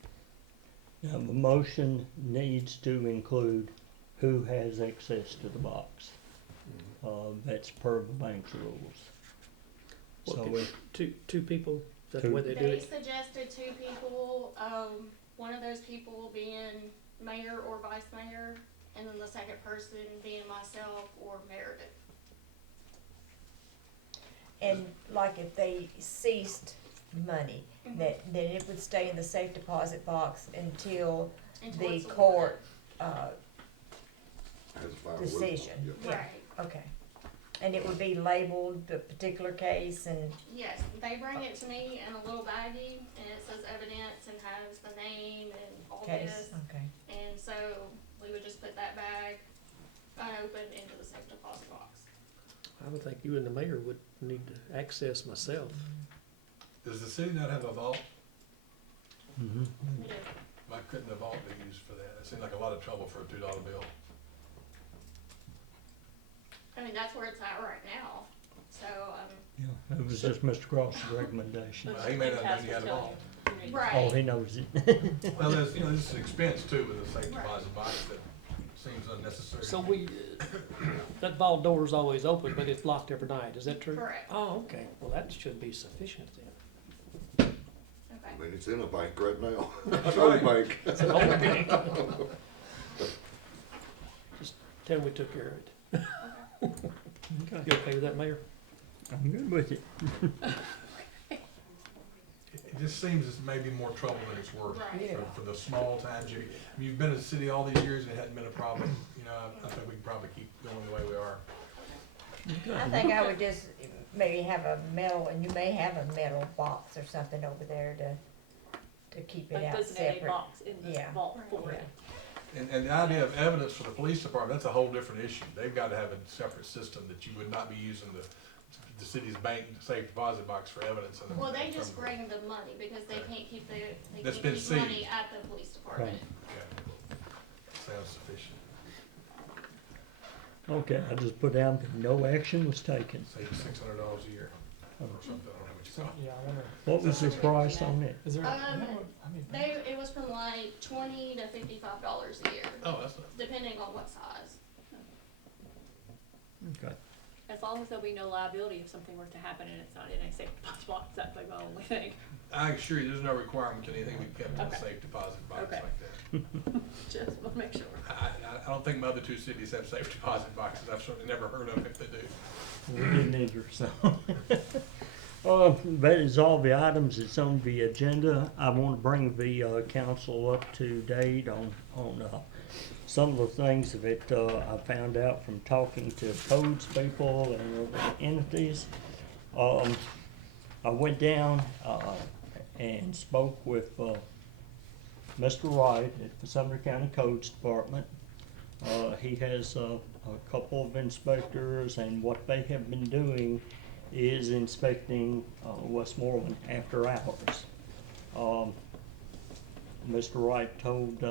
Now, the motion needs to include who has access to the box. That's per the bank's rules. So Two people, is that the way they do They it? suggested 2 people, one of those people being mayor or vice mayor, and then the second person being myself or Meredith. And like if they ceased money, then it would stay in the safe deposit box until the it's court, Has a final word. decision. Yeah. Yeah. Right. Okay. And it would be labeled the particular case and, Yes, they bring it to me in a little baggie, and it says evidence and has the name and all case, this. okay. And so we would just put that bag unopened into the safe deposit box. I would think you and the mayor would need to access myself. Does the city not have a vault? Mhm. We do. Why couldn't the vault be used for that? It seemed like a lot of trouble for a $2 bill. I mean, that's where it's at right now. So, Yeah, it was just Mr. Cross's recommendation. He may not know you had a vault. right. Oh, he knows it. Well, there's, this is an expense too with a safe Right. deposit box that seems unnecessary. So that vault door is always open, but it's locked every night, is that true? Correct. Oh, okay, well, that should be sufficient then. Okay. I mean, it's in a bank right now. That's An old right. bank. It's an old bank. Just tell them we took care of it. Okay, You okay with that, Mayor? I'm good with it. It just seems it's maybe more trouble than it's worth. Right. Yeah. For the small times, you've been in the city all these years and it hadn't been a problem, I think we can probably keep going the way we are. I think I would just maybe have a metal, and you may have a metal box or something over there to keep it Like out designated separate. box in the Yeah. vault for it. And the idea of evidence for the police department, that's a whole different issue. They've got to have a separate system that you would not be using the city's bank safe deposit box for evidence. in the- Well, they in just terms of- bring the money because they Okay. can't keep That's keep been money seized. at the police department. Yeah. So that's sufficient. Okay, I just put down that no action was taken. Save $600 a year or something, I don't know what you So, call it. yeah, I wonder, What was the price on it? is there, It was from like $20 to $55 a year, Oh, that's not. depending on what size. Okay. As long as there'll be no liability if something were to happen and it's not in a safe deposit box, that's like my only thing. I assure you, there's no requirement to anything we kept in a Okay. safe deposit box Okay. like that. Just want to make sure. I don't think my other two cities have safe deposit boxes. I've certainly never heard of it if they do. We didn't either, so. That is all the items that's on the agenda. I want to bring the council up to date on some of the things that I found out from talking to codes people and other entities. I went down and spoke with Mr. Wright at the Sumner County Codes Department. He has a couple of inspectors, and what they have been doing is inspecting Westmoreland after hours. Mr. Wright told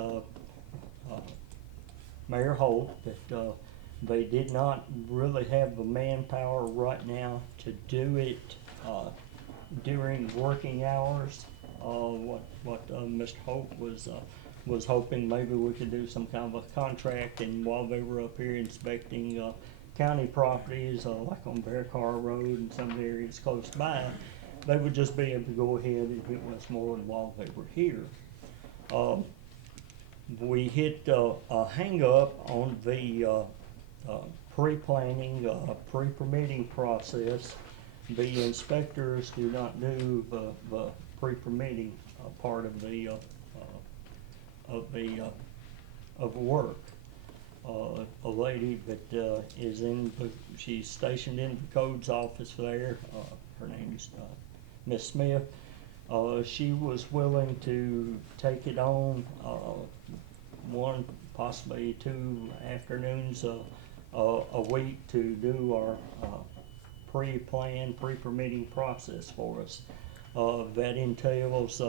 Mayor Holt that they did not really have the manpower right now to do it during working hours. What Mr. Holt was hoping maybe we could do some kind of a contract, and while they were up here inspecting county properties, like on Bear Car Road and some of the areas close by, they would just be able to go ahead and hit Westmoreland while they were here. We hit a hang up on the pre-planning, pre-permitting process. The inspectors do not do the pre-permitting part of the work. A lady that is she's stationed in the codes office there. Her name is Miss Smith. She was willing to take it on one, possibly 2 afternoons a week to do our pre-planned, pre-permitting process for us. That entails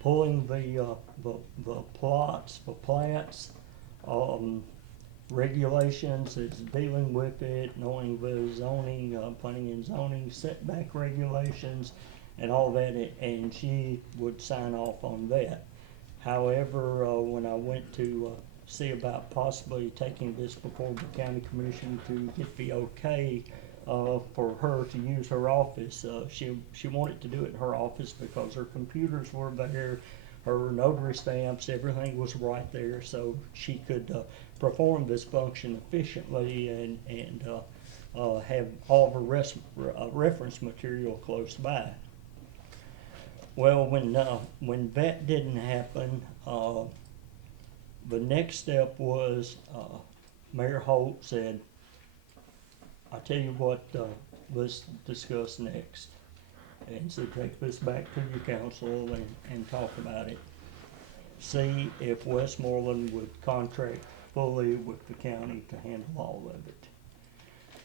pulling the plots, the plats, regulations that's dealing with it, knowing the zoning, planning and zoning setback regulations and all that, and she would sign off on that. However, when I went to see about possibly taking this before the county commission to get the okay for her to use her office, she wanted to do it in her office because her computers were there, her notary stamps, everything was right there, so she could perform this function efficiently and have all of her reference material close by. Well, when that didn't happen, the next step was Mayor Holt said, "I tell you what, let's discuss next." And so take this back to your council and talk about it. See if Westmoreland would contract fully with the county to handle all of it.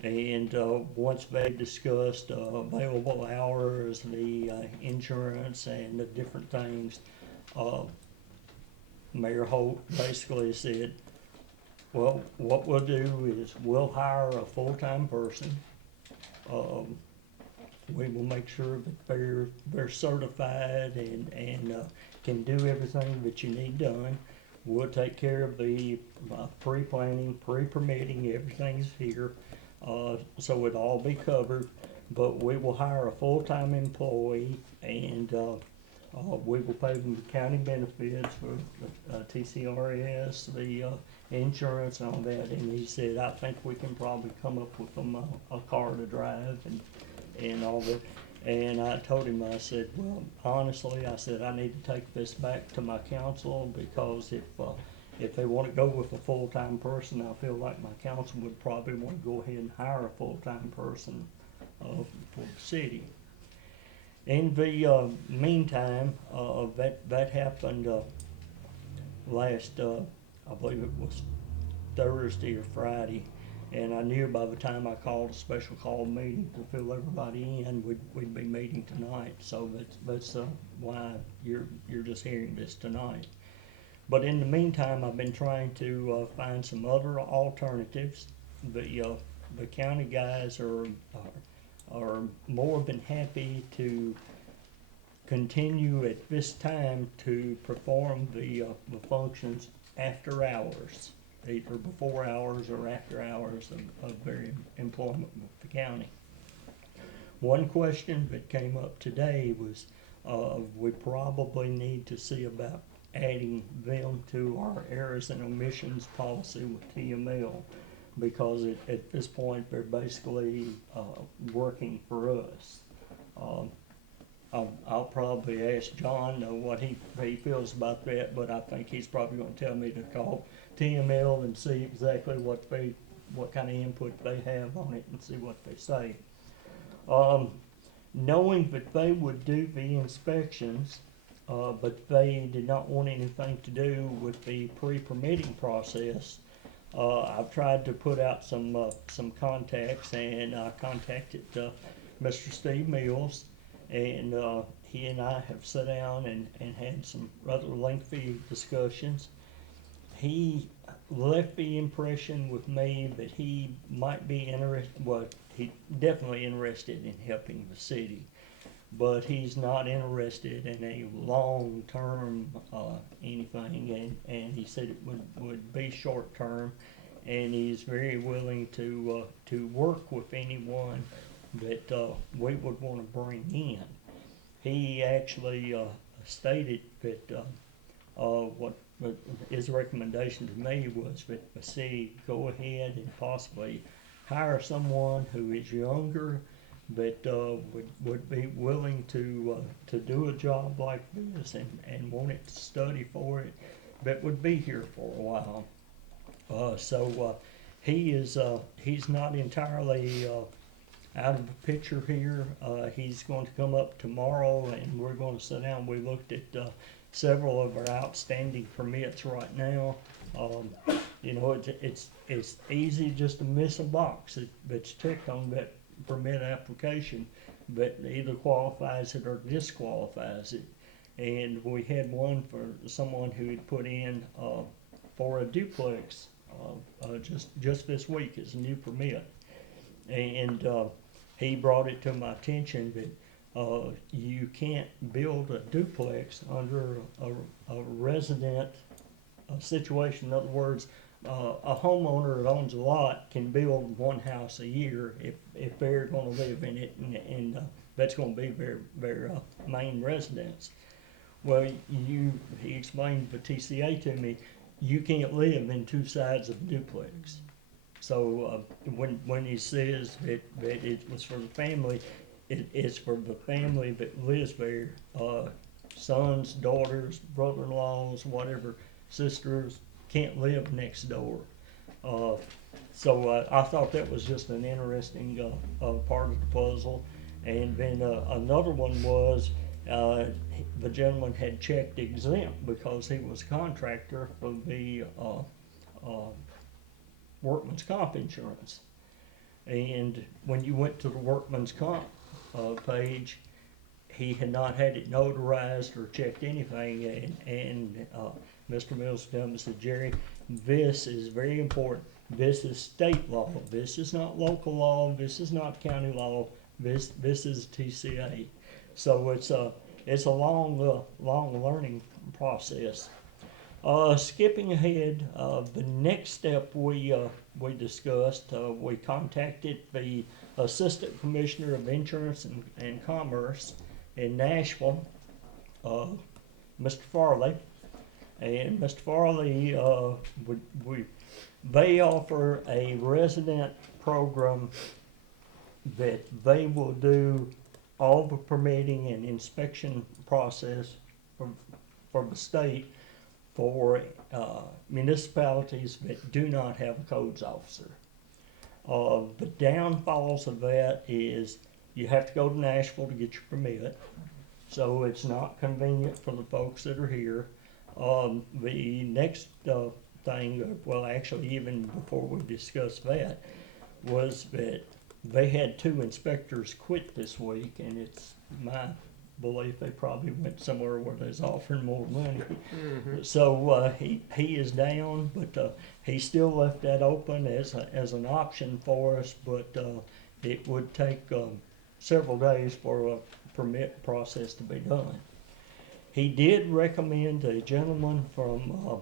And once they discussed available hours, the insurance and the different things, Mayor Holt basically said, well, what we'll do is we'll hire a full-time person. We will make sure that they're certified and can do everything that you need done. We'll take care of the pre-planning, pre-permitting, everything's here. So it'll all be covered, but we will hire a full-time employee, and we will pay them the county benefits for TCRS, the insurance and all that. And he said, I think we can probably come up with them a car to drive and all that. And I told him, I said, well, honestly, I said, I need to take this back to my council, because if they want to go with a full-time person, I feel like my council would probably want to go ahead and hire a full-time person for the city. In the meantime, that happened last, I believe it was Thursday or Friday, and I knew by the time I called a special call meeting to fill everybody in, we'd be meeting tonight. So that's why you're just hearing this tonight. But in the meantime, I've been trying to find some other alternatives. The county guys are more than happy to continue at this time to perform the functions after hours, either before hours or after hours of their employment with the county. One question that came up today was we probably need to see about adding them to our errors and omissions policy with TML, because at this point they're basically working for us. I'll probably ask John what he feels about that, but I think he's probably going to tell me to call TML and see exactly what kind of input they have on it and see what they say. Knowing that they would do the inspections, but they did not want anything to do with the pre-permitting process, I've tried to put out some contacts, and I contacted Mr. Steve Mills, and he and I have sat down and had some rather lengthy discussions. He left the impression with me that he might be interested, well, he's definitely interested in helping the city, but he's not interested in a long-term anything, and he said it would be short-term, and he's very willing to work with anyone that we would want to bring in. He actually stated that what his recommendation to me was that the city go ahead and possibly hire someone who is younger, that would be willing to do a job like this and wanted to study for it, that would be here for a while. So he's not entirely out of the picture here. He's going to come up tomorrow, and we're going to sit down. We looked at several of our outstanding permits right now. You know, it's easy just to miss a box that's ticked on that permit application that either qualifies it or disqualifies it. And we had one for someone who had put in for a duplex just this week as a new permit, and he brought it to my attention that you can't build a duplex under a resident situation. In other words, a homeowner that owns a lot can build one house a year if they're going to live in it, and that's going to be their main residence. Well, he explained the TCA to me, you can't live in two sides of a duplex. So when he says that it was for the family, it's for the family that lives there, sons, daughters, brother-in-laws, whatever, sisters, can't live next door. So I thought that was just an interesting part of the puzzle. And then another one was the gentleman had checked exempt because he was a contractor for the workman's comp insurance. And when you went to the workman's comp page, he had not had it notarized or checked anything, and Mr. Mills said, Jerry, this is very important. This is state law. This is not local law. This is not county law. This is TCA. So it's a long learning process. Skipping ahead, the next step we discussed, we contacted the Assistant Commissioner of Insurance and Commerce in Nashville, Mr. Farley, and Mr. Farley, they offer a resident program that they will do all the permitting and inspection process for the state for municipalities that do not have a codes officer. The downfalls of that is you have to go to Nashville to get your permit, so it's not convenient for the folks that are here. The next thing, well, actually, even before we discuss that, was that they had 2 inspectors quit this week, and it's my belief they probably went somewhere where they was offering more money. So he is down, but he still left that open as an option for us. But it would take several days for a permit process to be done. He did recommend a gentleman from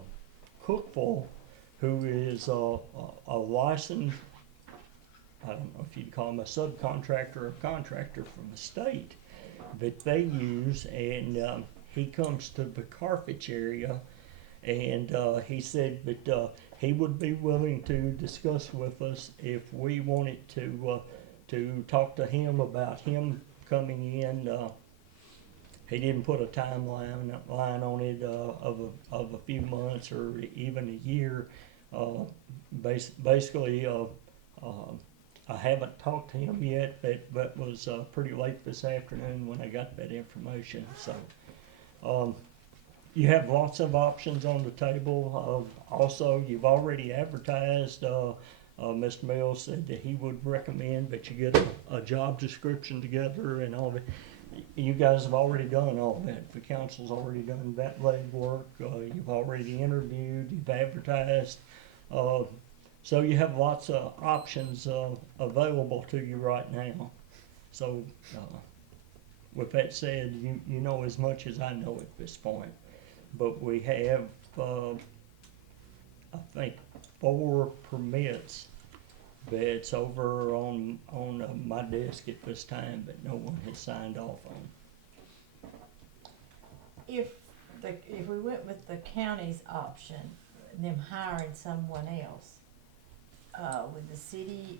Cookville who is a licensed, I don't know if you'd call him a subcontractor or contractor from the state that they use, and he comes to the Carthage area, and he said that he would be willing to discuss with us if we wanted to talk to him about him coming in. He didn't put a timeline on it of a few months or even a year. Basically, I haven't talked to him yet. That was pretty late this afternoon when I got that information. So you have lots of options on the table. Also, you've already advertised. Mr. Mills said that he would recommend that you get a job description together and all that. You guys have already done all that. The council's already done that legwork. You've already interviewed. You've advertised. So you have lots of options available to you right now. So with that said, you know as much as I know at this point. But we have, I think, 4 permits that's over on my desk at this time, but no one has signed off on. If we went with the county's option, them hiring someone else, with the city,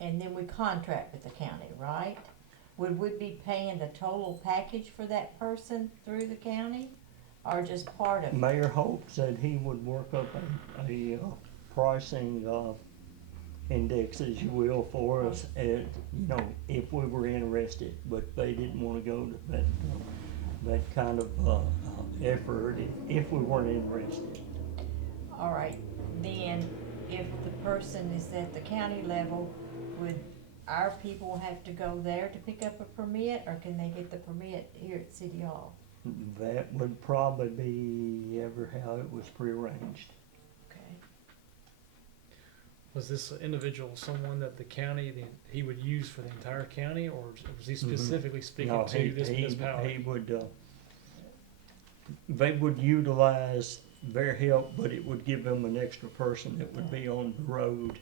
and then we contract with the county, right? Would we be paying the total package for that person through the county, or just part of it? Mayor Hope said he would work up a pricing index, as you will, for us, if we were interested, but they didn't want to go to that kind of effort if we weren't interested. All right, then if the person is at the county level, would our people have to go there to pick up a permit, or can they get the permit here at City Hall? That would probably be ever how it was prearranged. Okay. Was this individual someone that the county, he would use for the entire county, or was he specifically speaking No, to this municipality? He would, they would utilize their help, but it would give them an extra person that would be on the road.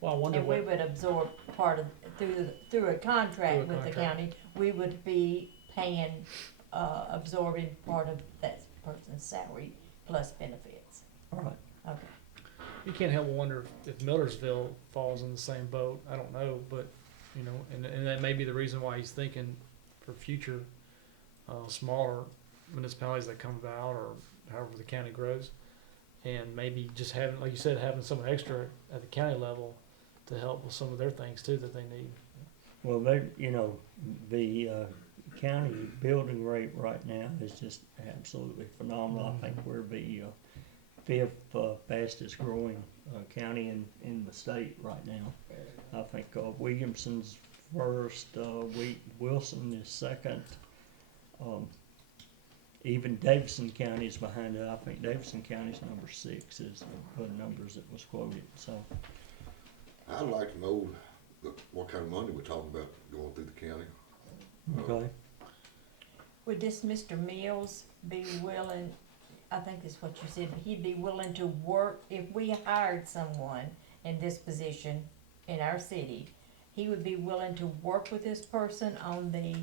Well, I wonder And what. we would absorb part of, through a contract with the county, we would be paying, absorbing part of that person's salary plus benefits. All right. Okay. You can't help but wonder if Millersville falls in the same boat. I don't know, but and that may be the reason why he's thinking for future smaller municipalities that come about, or however the county grows, and maybe just having, like you said, having someone extra at the county level to help with some of their things too that they need. Well, the county building rate right now is just absolutely phenomenal. I think we're the 5th fastest growing county in the state right now. I think Williamson's first, Wilson is second. Even Davidson County is behind it. I think Davidson County's number 6 is the numbers that was quoted. So I'd like to know what kind of money we're talking about going through the county. okay. Would this Mr. Mills be willing, I think that's what you said, he'd be willing to work, if we hired someone in this position in our city, he would be willing to work with this person on the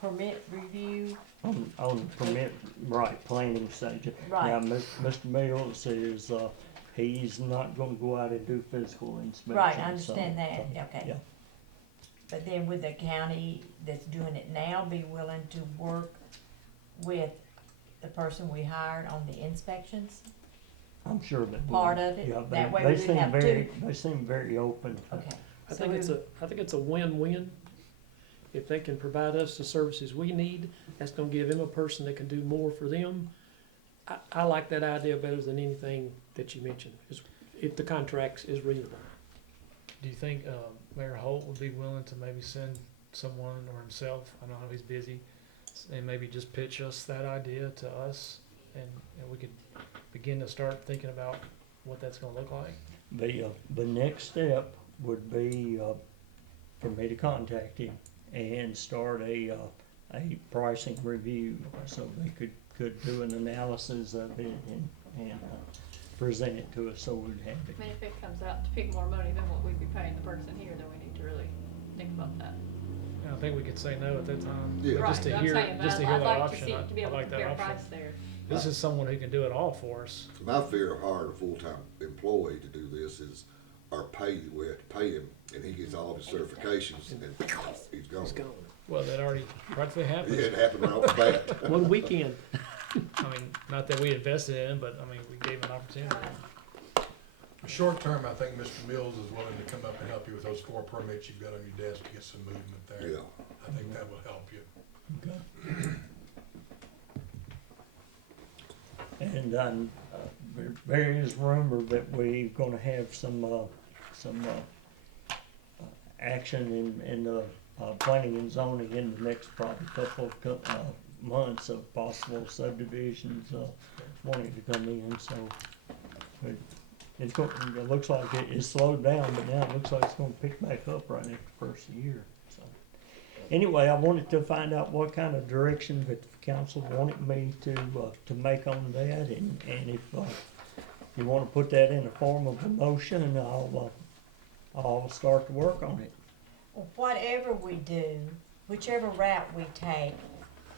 permit review? On the permit, right, planning stage. Right. Now, Mr. Mills is, he's not gonna go out and do physical inspection. Right, I understand that, so, okay. yeah. But then would the county that's doing it now be willing to work with the person we hired on the inspections? I'm sure that. Part of it? Yeah, That way they we seem have very, they seem very open. Okay. I So think we- it's a win-win. If they can provide us the services we need, that's gonna give them a person that can do more for them. I like that idea better than anything that you mentioned, if the contract is reasonable. Do you think Mayor Holt would be willing to maybe send someone or himself, I know how he's busy, and maybe just pitch us that idea to us, and we could begin to start thinking about what that's gonna look like. The next step would be, for me to contact him and start a pricing review, so they could do an analysis of it and present it to us, so we'd have it. I mean, if it comes out to be more money than what we'd be paying the person here, then we need to really think about that. And I think we could say no at that time, Yeah. but just to Right, I'm hear, saying, but just to hear I'd that like to option, see, to be I able to like that compare option. price there. This is someone who can do it all for us. My fear of hiring a full-time employee to do this is our pay, we have to pay him, and he gets all of his certifications, and he's gone. Well, that already practically happened. It happened right off the bat. One weekend. I mean, not that we invested in him, but I mean, we gave him an opportunity. Short term, I think Mr. Mills is willing to come up and help you with those 4 permits you've got on your desk to get some movement there. Yeah. I think that will help you. And there is rumor that we're gonna have some action in the planning and zoning in the next probably couple of months of possible subdivisions wanting to come in, so it looks like it slowed down, but now it looks like it's gonna pick back up right after the first of the year, so. Anyway, I wanted to find out what kind of direction that the council wanted me to make on that, and if you wanna put that in the form of a motion, I'll start to work on it. Well, whatever we do, whichever route we take,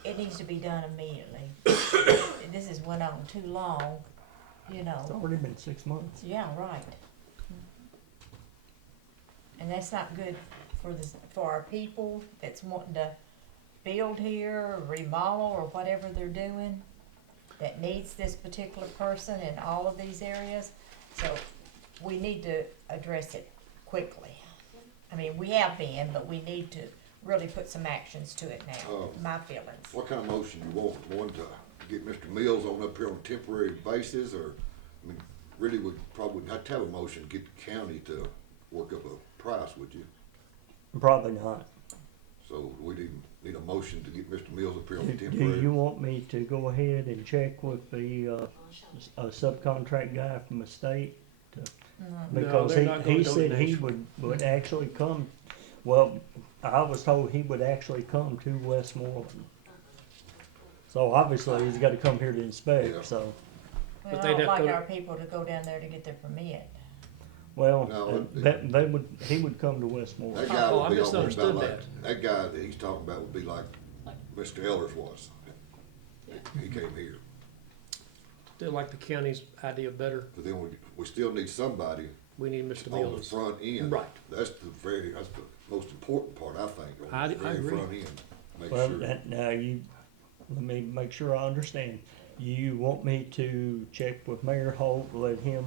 it needs to be done immediately. This has went on too long, you It's know. already been 6 months. Yeah, right. And that's not good for our people that's wanting to build here, or remodel, or whatever they're doing, that needs this particular person in all of these areas. So we need to address it quickly. I mean, we have been, but we need to really put some actions to it now, my feelings. What kind of motion you want? One to get Mr. Mills on up here on a temporary basis, or, I mean, really would probably have to have a motion to get the county to work up a price, would you? Probably not. So we need a motion to get Mr. Mills up here on Do a you temporary. want me to go ahead and check with the subcontract guy from the state? Because they're not gonna he go said he national. would actually come, well, I was told he would actually come to Westmoreland. So obviously, he's gotta come here to Yeah. inspect, so, We But don't they'd have like to- our people to go down there to get their permit. well, No, he would come to Westmoreland. That guy Oh, would I be almost about misunderstood like, that guy that he's talking about would be like Mr. Ellers was. He came here. Still like the county's idea better. But then we still need somebody We need Mr. on the Mills. front end. Right. That's the most important part, I think, I on the very agree. front end. Make Well, sure. now let me make sure I understand. You want me to check with Mayor Holt, let him,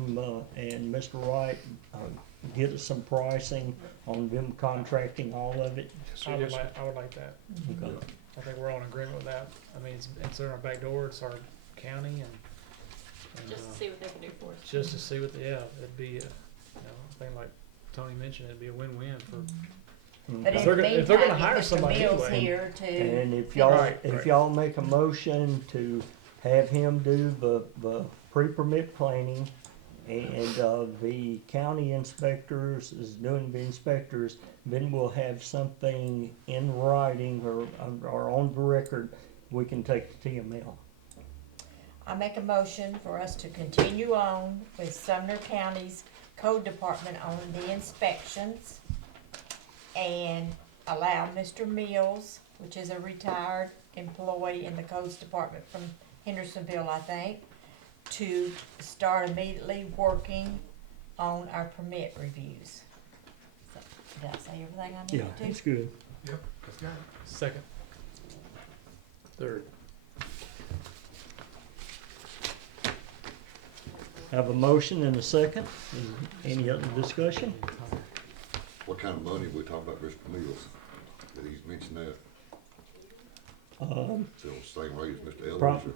and Mr. Wright, get us some pricing on them contracting all of it? I would like that. Okay. I think we're all in agreement with that. I mean, it's in our back door, it's our county, and Just to see what they can do for us. just to see what, it'd be, I think like Tony mentioned, it'd be a win-win for, But Okay. in they're the gonna- if they're gonna meantime, hire get Mr. somebody Mills anyway. here to, And if Right. y'all make a motion to have him do the pre-permit planning, and, the county inspectors is doing the inspectors, then we'll have something in writing or on the record we can take to TML. I make a motion for us to continue on with Sumner County's Code Department on the inspections and allow Mr. Mills, which is a retired employee in the Codes Department from Hendersonville, I think, to start immediately working on our permit reviews. So, did I say everything I Yeah, needed to? that's good. Yep, that's got it. second. Third. Have a motion and a second. Any other discussion? What kind of money we talking about, Mr. Mills? That he's mentioned that, still the same rate as Mr. Ellers? or-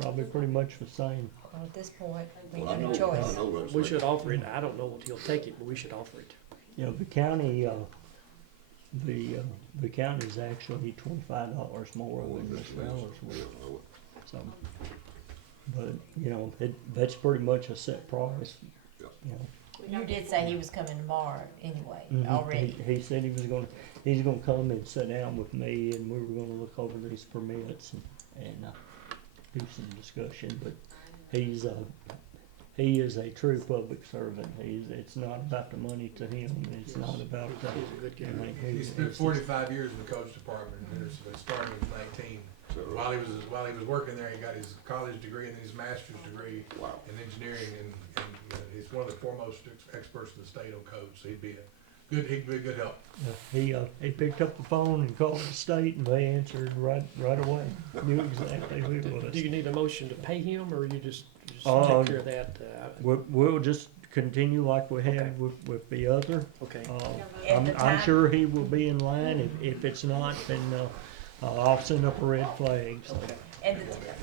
Probably pretty much the same. Well, at this point, we Well, I have know, a choice. I know that's We like- should offer it. I don't know if he'll take it, but we should offer it. You know, the county, the county's actually $25 more than Miss Fowler's with, so. But, you know, that's pretty much a set price, you know. You did say he was coming tomorrow anyway, Mhm. already. He said he's gonna come and sit down with me, and we were gonna look over these permits and do some discussion, but he is a true public servant. It's not about the money to him, it's not about the. He's a good guy. I mean, He spent 45 years in the coach department, and starting when he was 19. While he was working there, he got his college degree and his master's degree Wow. in engineering, and he's one of the foremost experts in the state on code. So he'd be a good help. He picked up the phone and called the state, and they answered right away. Knew exactly who it was. Do you need a motion to pay him, or you just Um, take care of that? We'll just continue like we Okay. have with the other. Okay. And the I'm time- sure he will be in line. If it's not, then I'll send up a red flag. So. And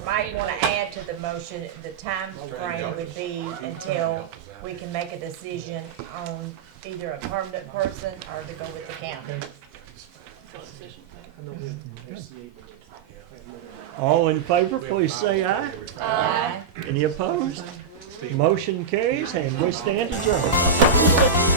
might wanna add to the motion, the time frame would be until we can make a decision on either a permanent person or to go with the county. I know we have FCA. All in favor, please say aye. Aye. Any opposed? Motion carries, and we stand adjourned.